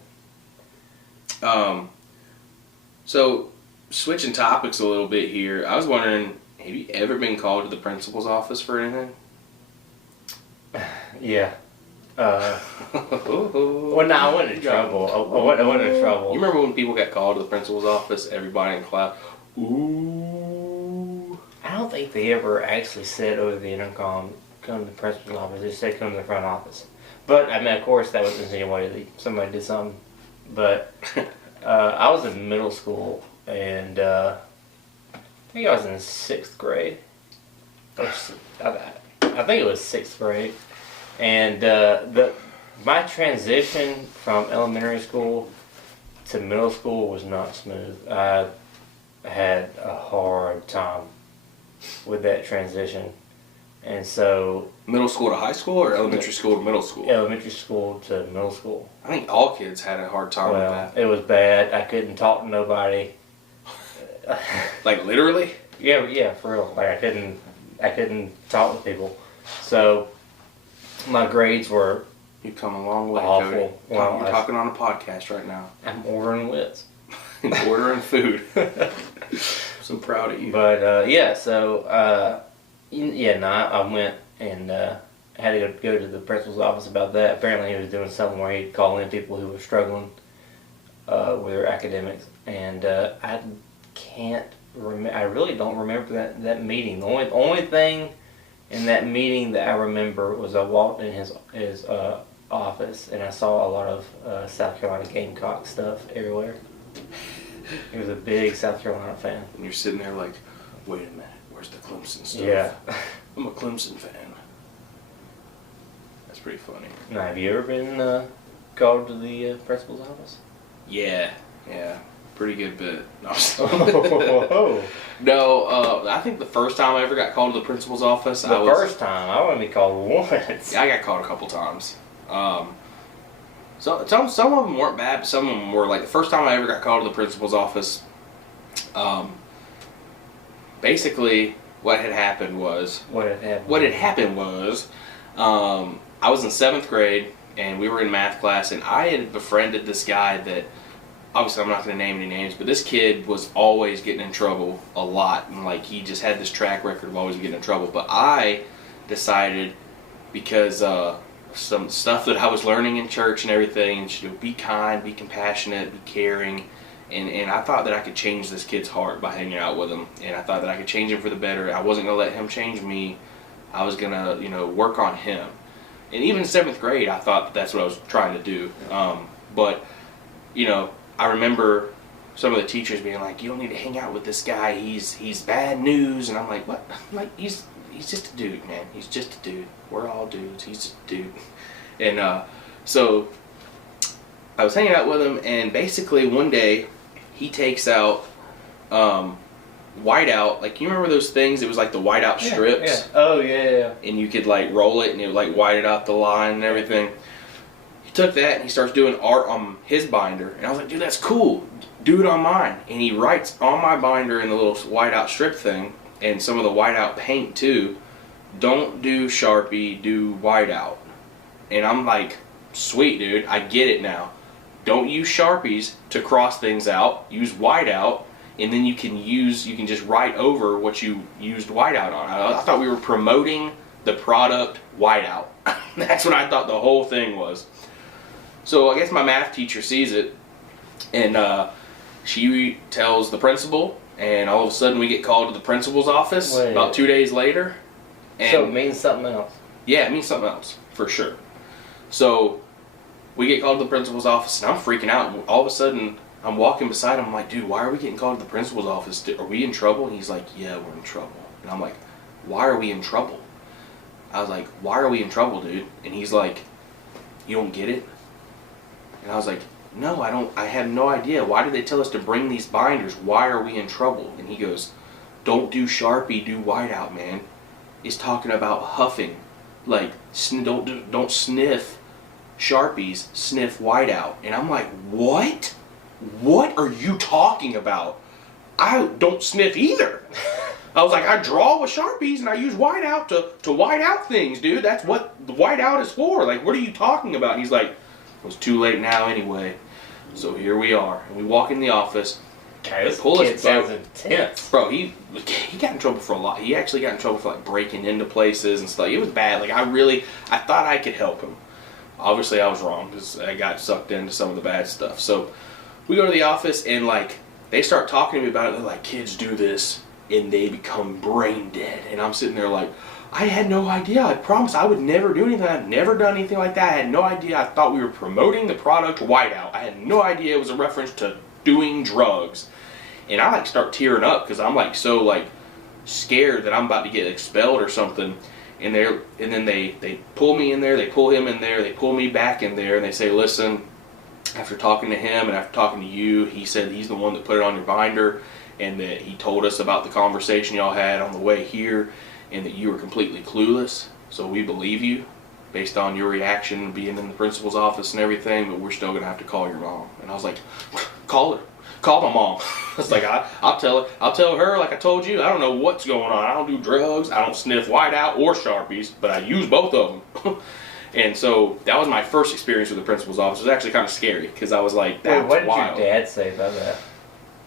So switching topics a little bit here, I was wondering, have you ever been called to the principal's office for anything? Yeah. Well, no, I went in trouble. I went in trouble. You remember when people got called to the principal's office? Everybody in class, ooh. I don't think they ever actually said over the intercom, "Come to the principal's office." They said, "Come to the front office." But I mean, of course, that was insinuated that somebody did something. But I was in middle school, and I think I was in 6th grade. I think it was 6th grade. And my transition from elementary school to middle school was not smooth. I had a hard time with that transition. And so... Middle school to high school or elementary school to middle school? Elementary school to middle school. I think all kids had a hard time with that. It was bad. I couldn't talk to nobody. Like literally? Yeah, for real. Like I couldn't talk to people. So... my grades were You've come a long way, awful. Cody. Well, You're talking on a podcast right now. I'm ordering wits. Ordering food. So proud of you. But I went and had to go to the principal's office about that. Apparently he was doing something where he'd call in people who were struggling with their academics. And I can't remember. I really don't remember that meeting. The only thing in that meeting that I remember was I walked in his office and I saw a lot of South Carolina Gamecock stuff everywhere. He was a big South Carolina fan. And you're sitting there like, wait a minute, where's the Clemson stuff? Yeah. I'm a Clemson fan. That's pretty funny. Now, have you ever been called to the principal's office? Yeah. Pretty good bit. No, Whoa. No, I think the first time I ever got called to the principal's office, first time? I want to be called once. I got called a couple times. So some of them weren't bad, but some of them were. Like the first time I ever got called to the principal's office, basically what had happened was I was in 7th grade and we were in math class and I had befriended this guy that, obviously I'm not going to name any names, but this kid was always getting in trouble a lot, and like he just had this track record of always getting in trouble. But I decided, because some stuff that I was learning in church and everything, and be kind, be compassionate, be caring, and I thought that I could change this kid's heart by hanging out with him, and I thought that I could change him for the better. I wasn't going to let him change me. I was going to, work on him. And even in 7th grade, I thought that's what I was trying to do. But I remember some of the teachers being like, "You don't need to hang out with this guy. He's bad news." And I'm like, "What?" I'm like, he's just a dude, man. He's just a dude. We're all dudes. He's just a dude." And so I was hanging out with him, and basically one day he takes out whiteout. Like, you remember those things? It was like the whiteout strips. Yeah. Oh yeah. And you could like roll it, and it would like white it out the line and everything. He took that and he starts doing art on his binder, and I was like, "Dude, that's cool. Do it on mine." And he writes on my binder in the little whiteout strip thing, and some of the whiteout paint too, "Don't do Sharpie, do whiteout." And I'm like, "Sweet, dude, I get it now. Don't use Sharpies to cross things out. Use whiteout, and then you can just write over what you used whiteout on." I thought we were promoting the product whiteout. That's what I thought the whole thing was. So I guess my math teacher sees it, and she tells the principal, and all of a sudden we get called to the principal's office about 2 days later. And so it means something else. Yeah, it means something else, for sure. So we get called to the principal's office, and I'm freaking out. And all of a sudden, I'm walking beside him. I'm like, "Dude, why are we getting called to the principal's office? Are we in trouble?" And he's like, "Yeah, we're in trouble." And I'm like, "Why are we in trouble?" I was like, why are we in trouble, dude? And he's like, you don't get it? And I was like, no, I don't. I have no idea. Why did they tell us to bring these binders? Why are we in trouble? And he goes, don't do Sharpie, do whiteout, man. It's talking about huffing. Like, don't sniff Sharpies, sniff whiteout. And I'm like, what? What are you talking about? I don't sniff either. I was like, I draw with Sharpies and I use whiteout to white out things, dude. That's what the whiteout is for. Like, what are you talking about? And he's like, it was too late now anyway. So here we are. And we walk in the office. Okay, this kid sounds intense. Bro, he got in trouble for a lot. He actually got in trouble for like breaking into places and stuff. It was bad. Like, I thought I could help him. Obviously, I was wrong because I got sucked into some of the bad stuff. So we go to the office and like they start talking to me about it. They're like, kids do this and they become brain dead. And I'm sitting there like, I had no idea. I promised I would never do anything. I've never done anything like that. I had no idea. I thought we were promoting the product Whiteout. I had no idea it was a reference to doing drugs. And I like start tearing up because I'm like so like scared that I'm about to get expelled or something. And then they pull me in there, they pull him in there, they pull me back in there, and they say, listen, after talking to him and after talking to you, he said he's the one that put it on your binder, and that he told us about the conversation y'all had on the way here, and that you were completely clueless. So we believe you based on your reaction being in the principal's office and everything, but we're still gonna have to call your mom. And I was like, call her. Call my mom. It's like I'll tell her like I told you. I don't know what's going on. I don't do drugs. I don't sniff whiteout or Sharpies, but I use both of them. And so that was my first experience with the principal's office. It was actually kind of scary because I was like, "That's what did wild." your dad say about that?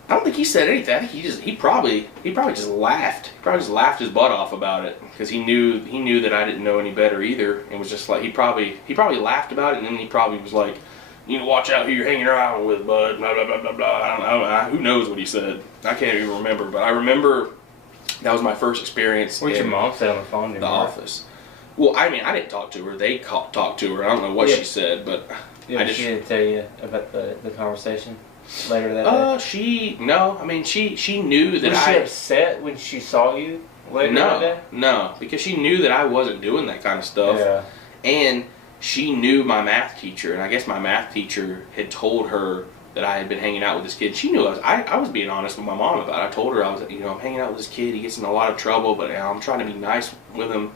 I don't think he said anything. I think he probably just laughed. He probably just laughed his butt off about it because he knew that I didn't know any better either. It was just like he probably laughed about it, and then he probably was like, you know, watch out who you're hanging around with, bud, blah, blah, blah, blah, blah. I don't know. Who knows what he said? I can't even remember. But I remember that was my first experience What did your mom say on the phone? The office. Well, I mean, I didn't talk to her. They talked to her. I don't know what she said, but she didn't tell you about the conversation later that day? No. I mean, she knew that Was she upset when she saw you later that day? No, because she knew that I wasn't doing that kind of stuff. Yeah. And she knew my math teacher, and I guess my math teacher had told her that I had been hanging out with this kid. She knew I was being honest with my mom about it. I told her I was, I'm hanging out with this kid. He gets in a lot of trouble, but I'm trying to be nice with him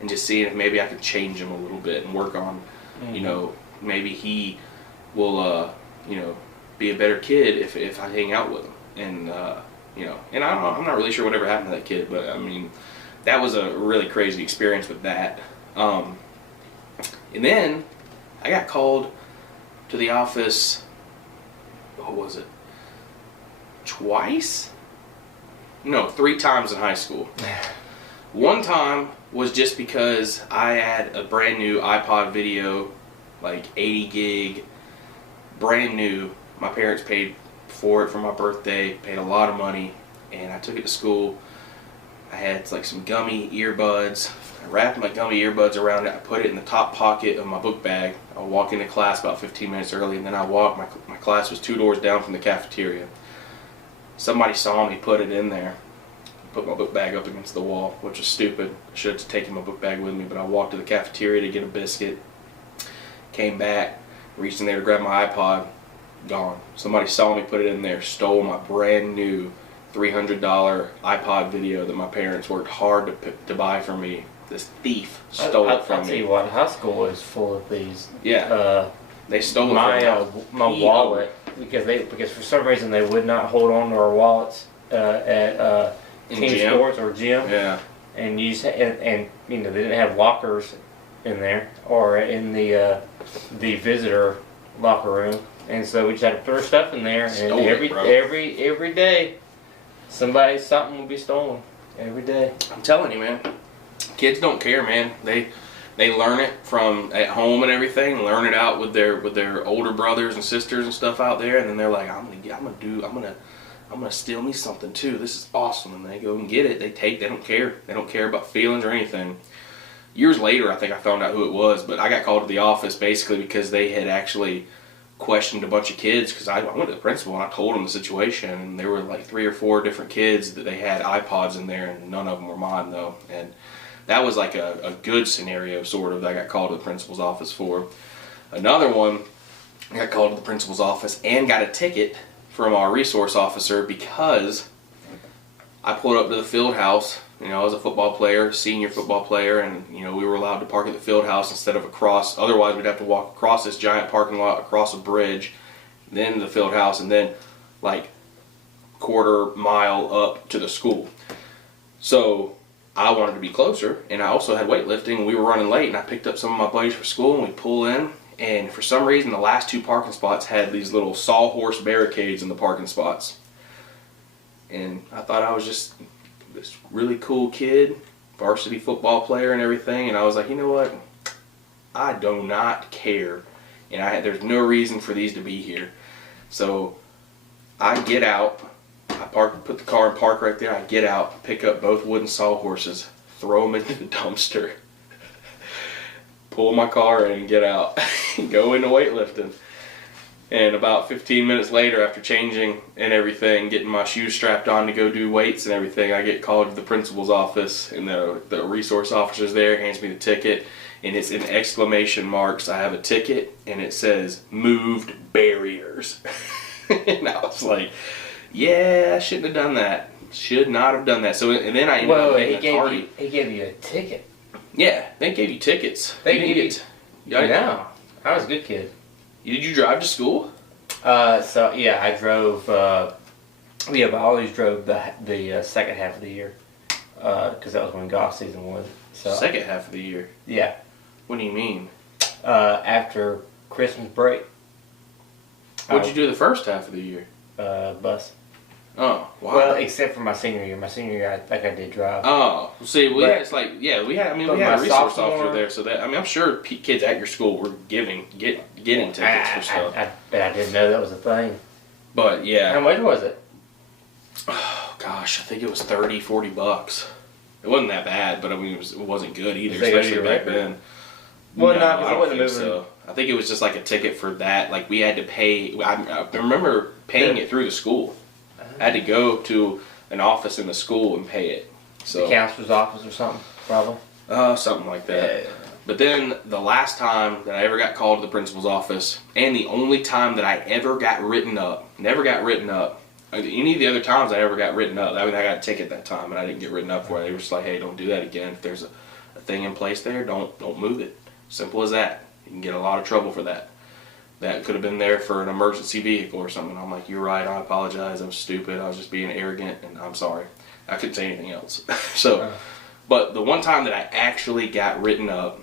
and just seeing if maybe I could change him a little bit and work on, maybe he will, be a better kid if I hang out with him. And, and I don't know, I'm not really sure whatever happened to that kid, but I mean, that was a really crazy experience with that. And then I got called to the office, what was it? Twice? No, 3 times in high school. One time was just because I had a brand new iPod video, like 80 gig, brand new. My parents paid for it for my birthday, paid a lot of money, and I took it to school. I had like some gummy earbuds. I wrapped my gummy earbuds around it. I put it in the top pocket of my book bag. I would walk into class about 15 minutes early, and then I walked. My class was 2 doors down from the cafeteria. Somebody saw me put it in there. Put my book bag up against the wall, which was stupid. I should have taken my book bag with me, but I walked to the cafeteria to get a biscuit. Came back, reached in there to grab my iPod. Gone. Somebody saw me put it in there, stole my brand new $300 iPod video that my parents worked hard to buy for me. This thief stole it from me. I'll tell you what, high school is full of these. Yeah. They stole it from me. My wallet, because for some reason they would not hold on to our wallets at team sports or gym. Yeah. And they didn't have lockers in there or in the visitor locker room, and so we just had to put our stuff in there. And every day, something would be stolen. Every day. I'm telling you, man. Kids don't care, man. They learn it from at home and everything. Learn it out with their older brothers and sisters and stuff out there, and then they're like, I'm gonna steal me something too. This is awesome, and they go and get it. They don't care. They don't care about feelings or anything. Years later, I think I found out who it was, but I got called to the office basically because they had actually questioned a bunch of kids, because I went to the principal and I told them the situation, and there were like 3 or 4 different kids that they had iPods in there, and none of them were mine though. And that was like a good scenario, sort of, that I got called to the principal's office for. Another one, I got called to the principal's office and got a ticket from our resource officer because I pulled up to the field house. You know, I was a football player, senior football player, and, you know, we were allowed to park at the field house instead of across. Otherwise, we'd have to walk across this giant parking lot, across a bridge, then the field house, and then like quarter mile up to the school. So I wanted to be closer, and I also had weightlifting, and we were running late, and I picked up some of my buddies for school, and we pull in, and for some reason the last two parking spots had these little sawhorse barricades in the parking spots. And I thought I was just this really cool kid, varsity football player and everything, and I was like, you know what? I do not care, and there's no reason for these to be here. So I get out, put the car in park right there, I get out, pick up both wooden sawhorses, throw them into the dumpster, pull my car in and get out, go into weightlifting. And about 15 minutes later, after changing and everything, getting my shoes strapped on to go do weights and everything, I get called to the principal's office, and the resource officer's there, hands me the ticket, and it's in exclamation marks. I have a ticket, and it says, "Moved barriers." And I was like, yeah, I shouldn't have done that. Should not have done that. So, and then I ended up getting a tardy. He gave you a ticket. Yeah, they gave you tickets. They gave you. No, I was a good kid. Did you drive to school? So yeah, I drove. I always drove the second half of the year because that was when golf season was. So second half of the year. Yeah. What do you mean? After Christmas break. What'd you do the first half of the year? Bus. Oh, wow. Well, except for my senior year. My senior year, I think I did drive. Oh, see, we had a resource officer there, so that, I mean, I'm sure kids at your school were getting tickets for stuff. I bet I didn't know that was a thing. But yeah. How much was it? Oh gosh, I think it was $30-$40. It wasn't that bad, but I mean, it wasn't good either, especially back then. Well, no, I don't think so. I think it was just like a ticket for that. Like, we had to pay. I remember paying it through the school. I had to go to an office in the school and pay it. So the counselor's office or something, probably. Something like that. Yeah. But then the last time that I ever got called to the principal's office, and the only time that I ever got written up, never got written up. Any of the other times I ever got written up, I mean, I got a ticket that time, and I didn't get written up for it. They were just like, hey, don't do that again. If there's a thing in place there, don't move it. Simple as that. You can get a lot of trouble for that. That could have been there for an emergency vehicle or something. I'm like, you're right, I apologize, I was stupid, I was just being arrogant, and I'm sorry. I couldn't say anything else. But the one time that I actually got written up,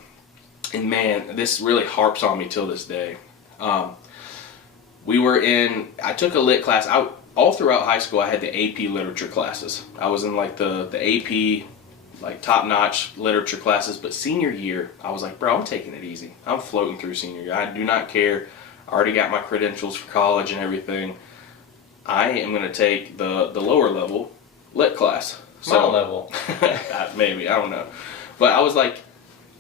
and man, this really harps on me till this day. I took a lit class. All throughout high school, I had the AP literature classes. I was in like the AP, like top-notch literature classes, but senior year, I was like, bro, I'm taking it easy. I'm floating through senior year. I do not care. I already got my credentials for college and everything. I am going to take the lower level lit class. My level. Maybe, I don't know. But I was like,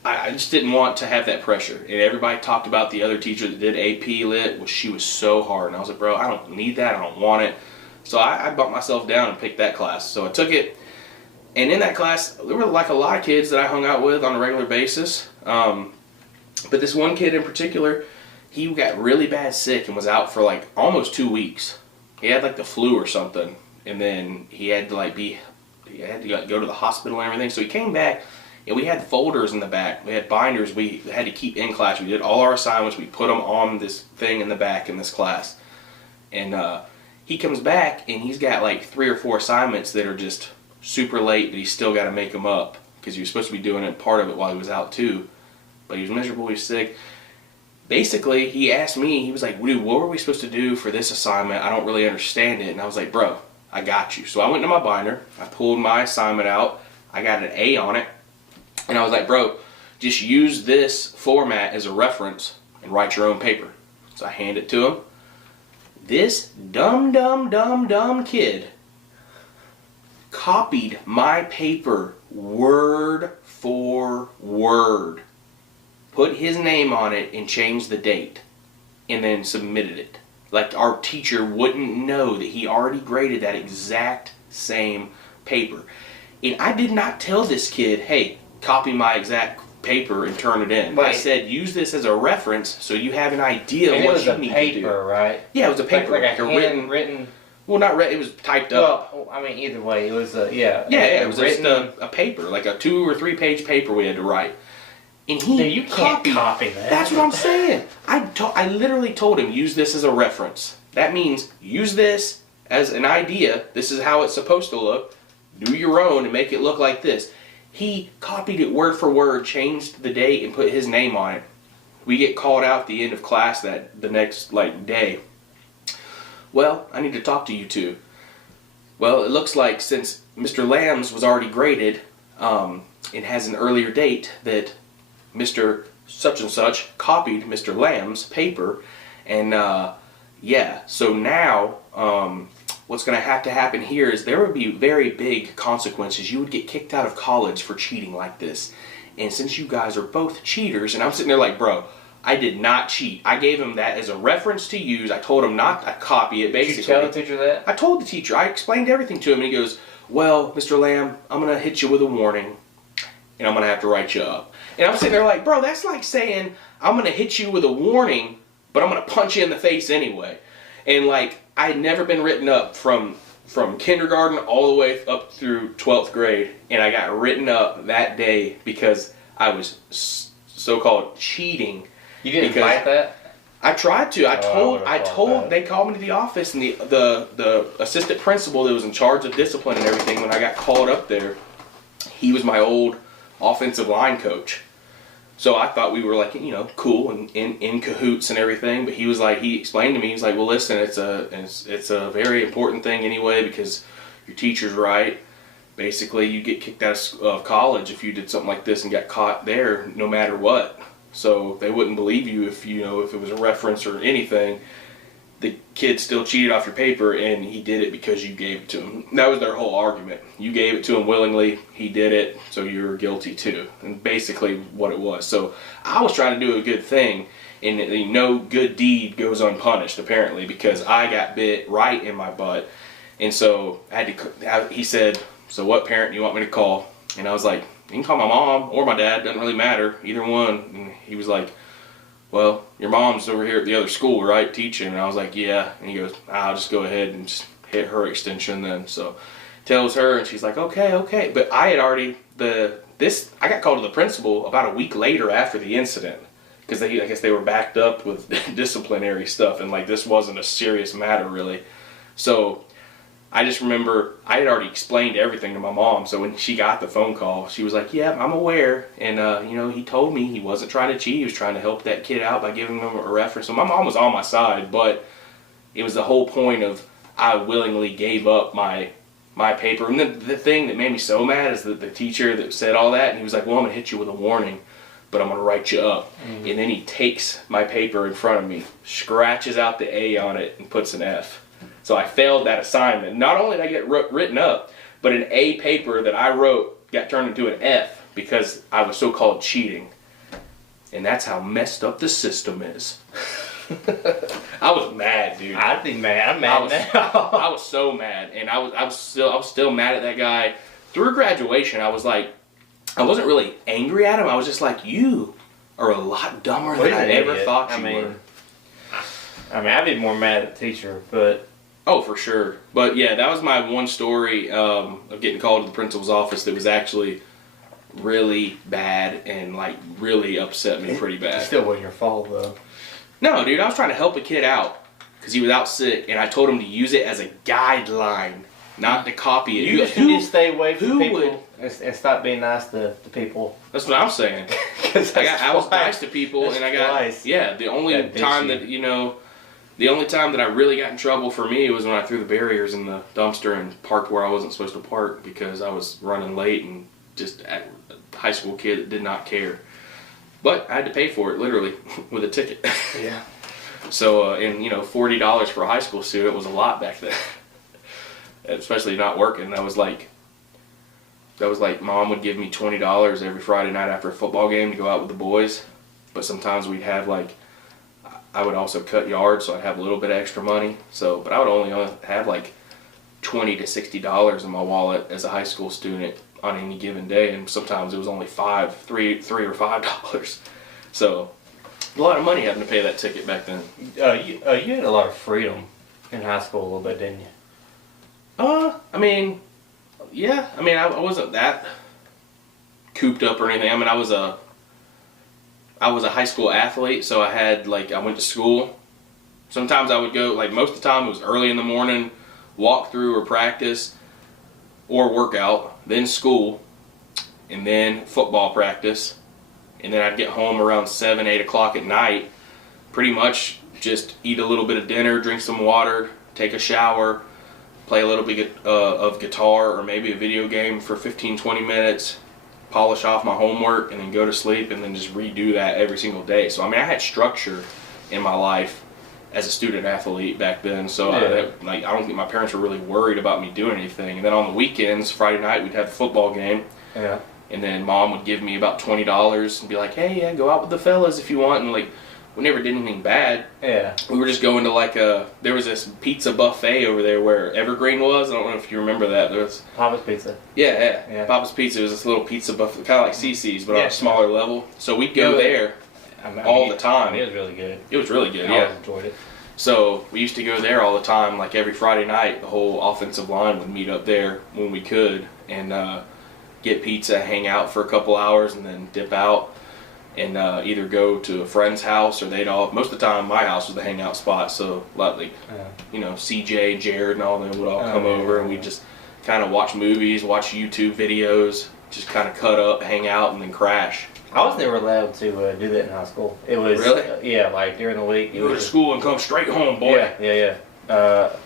I just didn't want to have that pressure. And everybody talked about the other teacher that did AP lit. Well, she was so hard. And I was like, bro, I don't need that. I don't want it. So I bumped myself down and picked that class. So I took it. And in that class, there were like a lot of kids that I hung out with on a regular basis. But this one kid in particular, he got really bad sick and was out for like almost 2 weeks. He had like the flu or something. And then he had to go to the hospital and everything. So he came back. And we had folders in the back. We had binders we had to keep in class. We did all our assignments. We put them on this thing in the back in this class. And he comes back and he's got like 3 or 4 assignments that are just super late, but he's still got to make them up because he was supposed to be doing it, part of it while he was out too. But he was miserable, he was sick. Basically, he asked me, he was like, dude, what were we supposed to do for this assignment? I don't really understand it. And I was like, bro, I got you. So I went to my binder. I pulled my assignment out. I got an A on it. And I was like, bro, just use this format as a reference and write your own paper. So I hand it to him. This dumb kid copied my paper word for word, put his name on it and changed the date, and then submitted it. Like our teacher wouldn't know that he already graded that exact same paper. And I did not tell this kid, hey, copy my exact paper and turn it in. Wait. I said, use this as a reference so you have an idea of what you need to do. It was a paper, right? Yeah, it was a paper. Like a written. Well, not written. It was typed up. Well, I mean, either way, it was It was just a paper, like a 2 or 3 page paper we had to write. And he Dude, you can't copy that. That's what I'm saying. I literally told him, use this as a reference. That means use this as an idea. This is how it's supposed to look. Do your own and make it look like this. He copied it word for word, changed the date, and put his name on it. We get called out at the end of class the next day. Well, I need to talk to you two. Well, it looks like since Mr. Lamb's was already graded, it has an earlier date that Mr. Such and Such copied Mr. Lamb's paper, and so now what's going to happen here is there would be very big consequences. You would get kicked out of college for cheating like this. And since you guys are both cheaters, and I'm sitting there like, bro, I did not cheat. I gave him that as a reference to use. I told him not to copy it, basically. Did you tell the teacher that? I told the teacher. I explained everything to him, and he goes, well, Mr. Lamb, I'm going to hit you with a warning, and I'm going to have to write you up. And I'm sitting there like, bro, that's like saying I'm going to hit you with a warning, but I'm going to punch you in the face anyway. And like, I had never been written up from kindergarten all the way up through 12th grade, and I got written up that day because I was so-called cheating. You didn't fight that? I tried to. I told. They called me to the office, and the assistant principal that was in charge of discipline and everything. When I got called up there, he was my old offensive line coach. So I thought we were like, cool and in cahoots and everything. But he explained to me, he's like, well, listen, it's a very important thing anyway because your teacher's right. Basically, you get kicked out of college if you did something like this and got caught there, no matter what. So they wouldn't believe you if it was a reference or anything. The kid still cheated off your paper, and he did it because you gave it to him. That was their whole argument. You gave it to him willingly. He did it, so you're guilty too. And basically what it was. So I was trying to do a good thing, and no good deed goes unpunished apparently because I got bit right in my butt, and so he said, so what parent do you want me to call? And I was like, you can call my mom or my dad, doesn't really matter, either one. And he was like, well, your mom's over here at the other school, right, teaching? And I was like, yeah. And he goes, I'll just go ahead and just hit her extension then. So tells her, and she's like, okay. But I had already, I got called to the principal about a week later after the incident because I guess they were backed up with disciplinary stuff, and like this wasn't a serious matter really. So I just remember I had already explained everything to my mom, so when she got the phone call, she was like, yeah, I'm aware, and he told me he wasn't trying to cheat, he was trying to help that kid out by giving him a reference. So my mom was on my side, but it was the whole point of I willingly gave up my paper. And the thing that made me so mad is that the teacher that said all that, and he was like, well, I'm going to hit you with a warning, but I'm going to write you up. Mm-hmm. And then he takes my paper in front of me, scratches out the A on it, and puts an F. So I failed that assignment. Not only did I get written up, but an A paper that I wrote got turned into an F because I was so-called cheating. And that's how messed up the system is. I was mad, dude. I'd be mad. I'm mad now. I was so mad, and I was still mad at that guy. Through graduation, I was like, I wasn't really angry at him. I was just like, you are a lot dumber than I ever thought you were. I mean, I'd be more mad at the teacher, but... Oh, for sure. But yeah, that was my one story of getting called to the principal's office that was actually really bad and like really upset me pretty bad. It still wasn't your fault though. No, dude, I was trying to help a kid out because he was out sick, and I told him to use it as a guideline, not to copy it. You just need to stay away from people and stop being nice to people. That's what I'm saying. I was nice to people, and I got the only time that the only time that I really got in trouble for me was when I threw the barriers in the dumpster and parked where I wasn't supposed to park because I was running late and just a high school kid that did not care. But I had to pay for it, literally, with a ticket. Yeah. So, $40 for a high school student was a lot back then. Especially not working. That was like Mom would give me $20 every Friday night after a football game to go out with the boys. But sometimes we'd have I would also cut yards, so I'd have a little bit of extra money. But I would only have $20 to $60 in my wallet as a high school student on any given day, and sometimes it was only $3 or $5. So a lot of money having to pay that ticket back then. You had a lot of freedom in high school a little bit, didn't you? I mean, yeah. I mean, I wasn't that cooped up or anything. I mean, I was a high school athlete, so I went to school. Sometimes I would go, like most of the time it was early in the morning, walk through or practice or workout, then school, and then football practice. And then I'd get home around 7, 8 o'clock at night, pretty much just eat a little bit of dinner, drink some water, take a shower, play a little bit of guitar or maybe a video game for 15, 20 minutes, polish off my homework, and then go to sleep, and then just redo that every single day. So, I mean, I had structure in my life as a student athlete back then. So, Yeah. I don't think my parents were really worried about me doing anything. And then on the weekends, Friday night, we'd have a football game. Yeah. And then Mom would give me about $20 and be like, hey, yeah, go out with the fellas if you want. And, like, we never did anything bad. Yeah. We were just going to, there was this pizza buffet over there where Evergreen was. I don't know if you remember that. There was Papa's Pizza. Yeah. Papa's Pizza was this little pizza buffet, kind of like CC's, but on Yeah. a smaller level. So we'd go there all the time. It was really good. It was really good, I yeah. always enjoyed it. So we used to go there all the time, like every Friday night. The whole offensive line would meet up there when we could and get pizza, hang out for a couple hours, and then dip out and either go to a friend's house, or most of the time my house was the hangout spot. So like, CJ, Jared, and all them would all come over, and we'd just kind of watch movies, watch YouTube videos, just kind of cut up, hang out, and then crash. I was never allowed to do that in high school. It was Really? Like during the week. You go to school and come straight home, boy. Yeah.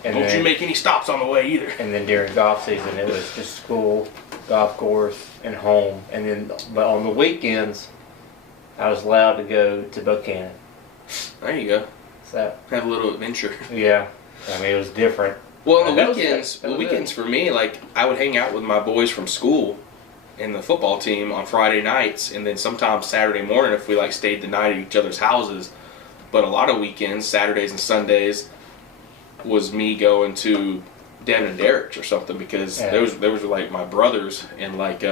And Don't you make any stops on the way either. And then during golf season, it was just school, golf course, and home. And then, but on the weekends, I was allowed to go to Buchanan. There you go. So Have a little adventure. yeah, I mean it was different. Well, on That the was weekends, good. for me, like I would hang out with my boys from school and the football team on Friday nights, and then sometimes Saturday morning if we like stayed the night at each other's houses. But a lot of weekends, Saturdays and Sundays, was me going to Devin and Derek's or something, because those were like my brothers, and like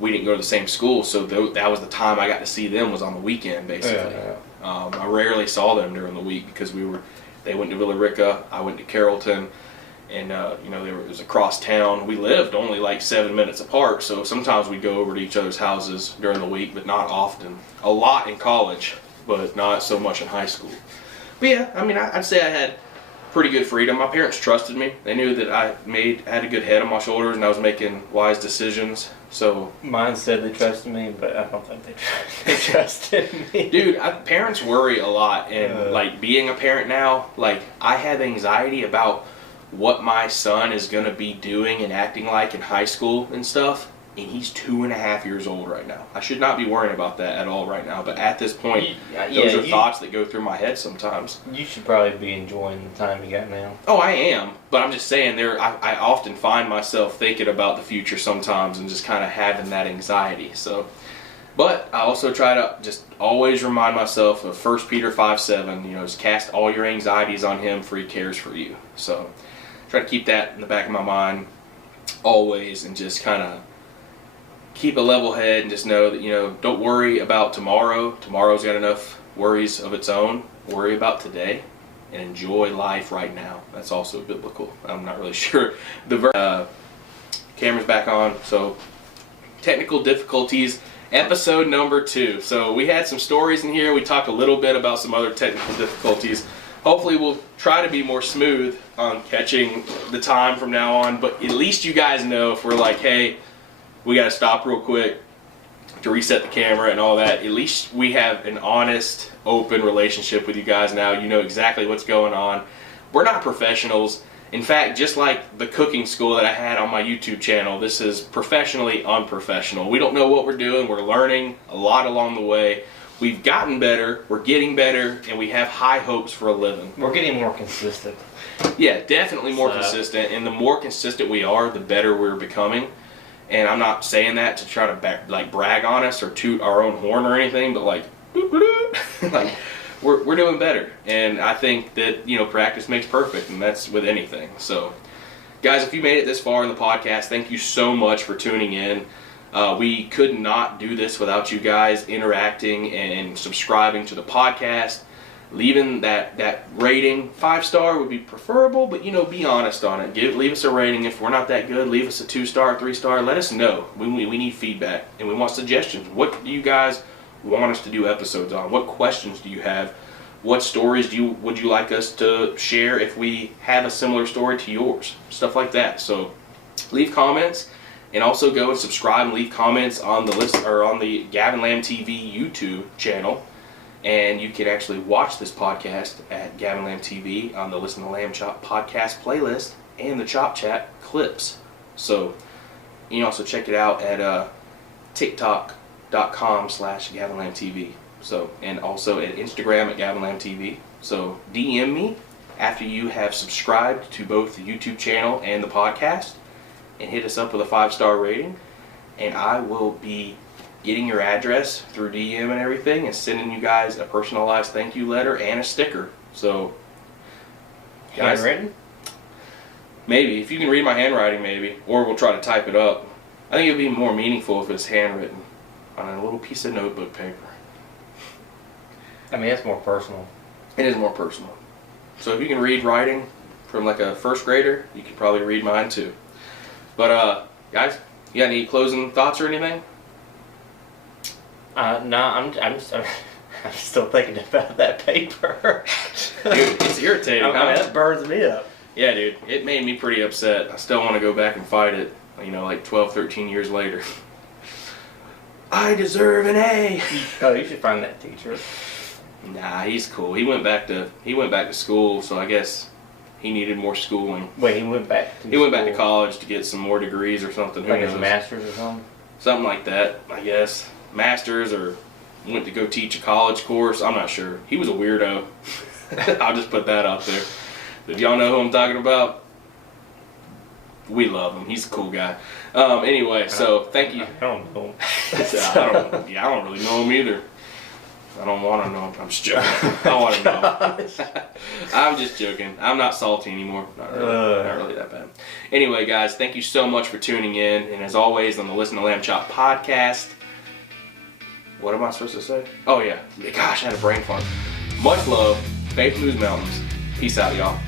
we didn't go to the same school, so that was the time I got to see them, was on the weekend basically. I rarely saw them during the week because they went to Villa Rica, I went to Carrollton, and it was across town. We lived only like 7 minutes apart, so sometimes we'd go over to each other's houses during the week, but not often. A lot in college, but not so much in high school. But yeah, I mean, I'd say I had pretty good freedom. My parents trusted me. They knew that I had a good head on my shoulders and I was making wise decisions. So Mine said they trusted me, but I don't think they trusted me. Dude, parents worry a lot, and like being a parent now, like I have anxiety about what my son is going to be doing and acting like in high school and stuff. And he's 2.5 years old right now. I should not be worrying about that at all right now. But at this point, those are thoughts that go through my head sometimes. You should probably be enjoying the time you got now. Oh, I am. But I'm just saying, I often find myself thinking about the future sometimes and just kind of having that anxiety. So, but I also try to just always remind myself of 1 Peter 5:7. Just cast all your anxieties on Him, for He cares for you. So, try to keep that in the back of my mind always, and just kind of keep a level head and just know that, don't worry about tomorrow. Tomorrow's got enough worries of its own. Worry about today and enjoy life right now. That's also biblical. I'm not really sure. The camera's back on. So, technical difficulties, episode number 2. So, we had some stories in here. We talked a little bit about some other technical difficulties. Hopefully, we'll try to be more smooth on catching the time from now on. But at least you guys know if we're like, hey, we got to stop real quick to reset the camera and all that. At least we have an honest, open relationship with you guys now. You know exactly what's going on. We're not professionals. In fact, just like the cooking school that I had on my YouTube channel, this is professionally unprofessional. We don't know what we're doing. We're learning a lot along the way. We've gotten better. We're getting better. And we have high hopes for a living. We're getting more consistent. Yeah, definitely more consistent. And the more consistent we are, the better we're becoming. And I'm not saying that to try to brag on us or toot our own horn or anything, but like we're doing better. And I think that practice makes perfect, and that's with anything. So guys, if you made it this far in the podcast, thank you so much for tuning in. We could not do this without you guys interacting and subscribing to the podcast. Leaving that rating, 5-star would be preferable, but be honest on it. Leave us a rating. If we're not that good, leave us a 2-star, 3-star. Let us know. We need feedback, and we want suggestions. What do you guys want us to do episodes on? What questions do you have? What stories would you like us to share if we have a similar story to yours? Stuff like that. So leave comments, and also go and subscribe and leave comments on the list or on the Gavin Lamb TV YouTube channel. And you can actually watch this podcast at Gavin Lamb TV on the Listen to Lamb Chop podcast playlist and the Chop Chat clips. So you can also check it out at TikTok.com/Gavin Lamb TV. So, and also at Instagram at Gavin Lamb TV. So DM me after you have subscribed to both the YouTube channel and the podcast, and hit us up with a 5-star rating. And I will be getting your address through DM and everything, and sending you guys a personalized thank you letter and a sticker. So, guys, handwritten? Maybe if you can read my handwriting, maybe, or we'll try to type it up. I think it'd be more meaningful if it's handwritten on a little piece of notebook paper. I mean, it's more personal. It is more personal. So if you can read writing from like a first grader, you can probably read mine too. But guys, you got any closing thoughts or anything? No, I'm still thinking about that paper. Dude, it's irritating. I mean, that burns me up. Yeah, dude, it made me pretty upset. I still want to go back and fight it, like 12, 13 years later. I deserve an A. Oh, you should find that teacher. Nah, he's cool. He went back to school, so I guess he needed more schooling. Wait, he went back to went back to college to get some more degrees or something. Like his master's or something? Something like that, I guess. Master's, or went to go teach a college course. I'm not sure. He was a weirdo. I'll just put that out there. If y'all know who I'm talking about, we love him. He's a cool guy. Anyway, so thank you. I don't know. I don't really know him either. I don't want to know him. I'm just joking. I want to know. I'm just joking. I'm not salty anymore. Not really that bad. Anyway, guys, thank you so much for tuning in. And as always, on the Listen to Lamb Chop podcast, what am I supposed to say? Oh, yeah. Gosh, I had a brain fart. Much love. Faith moves mountains. Peace out, y'all.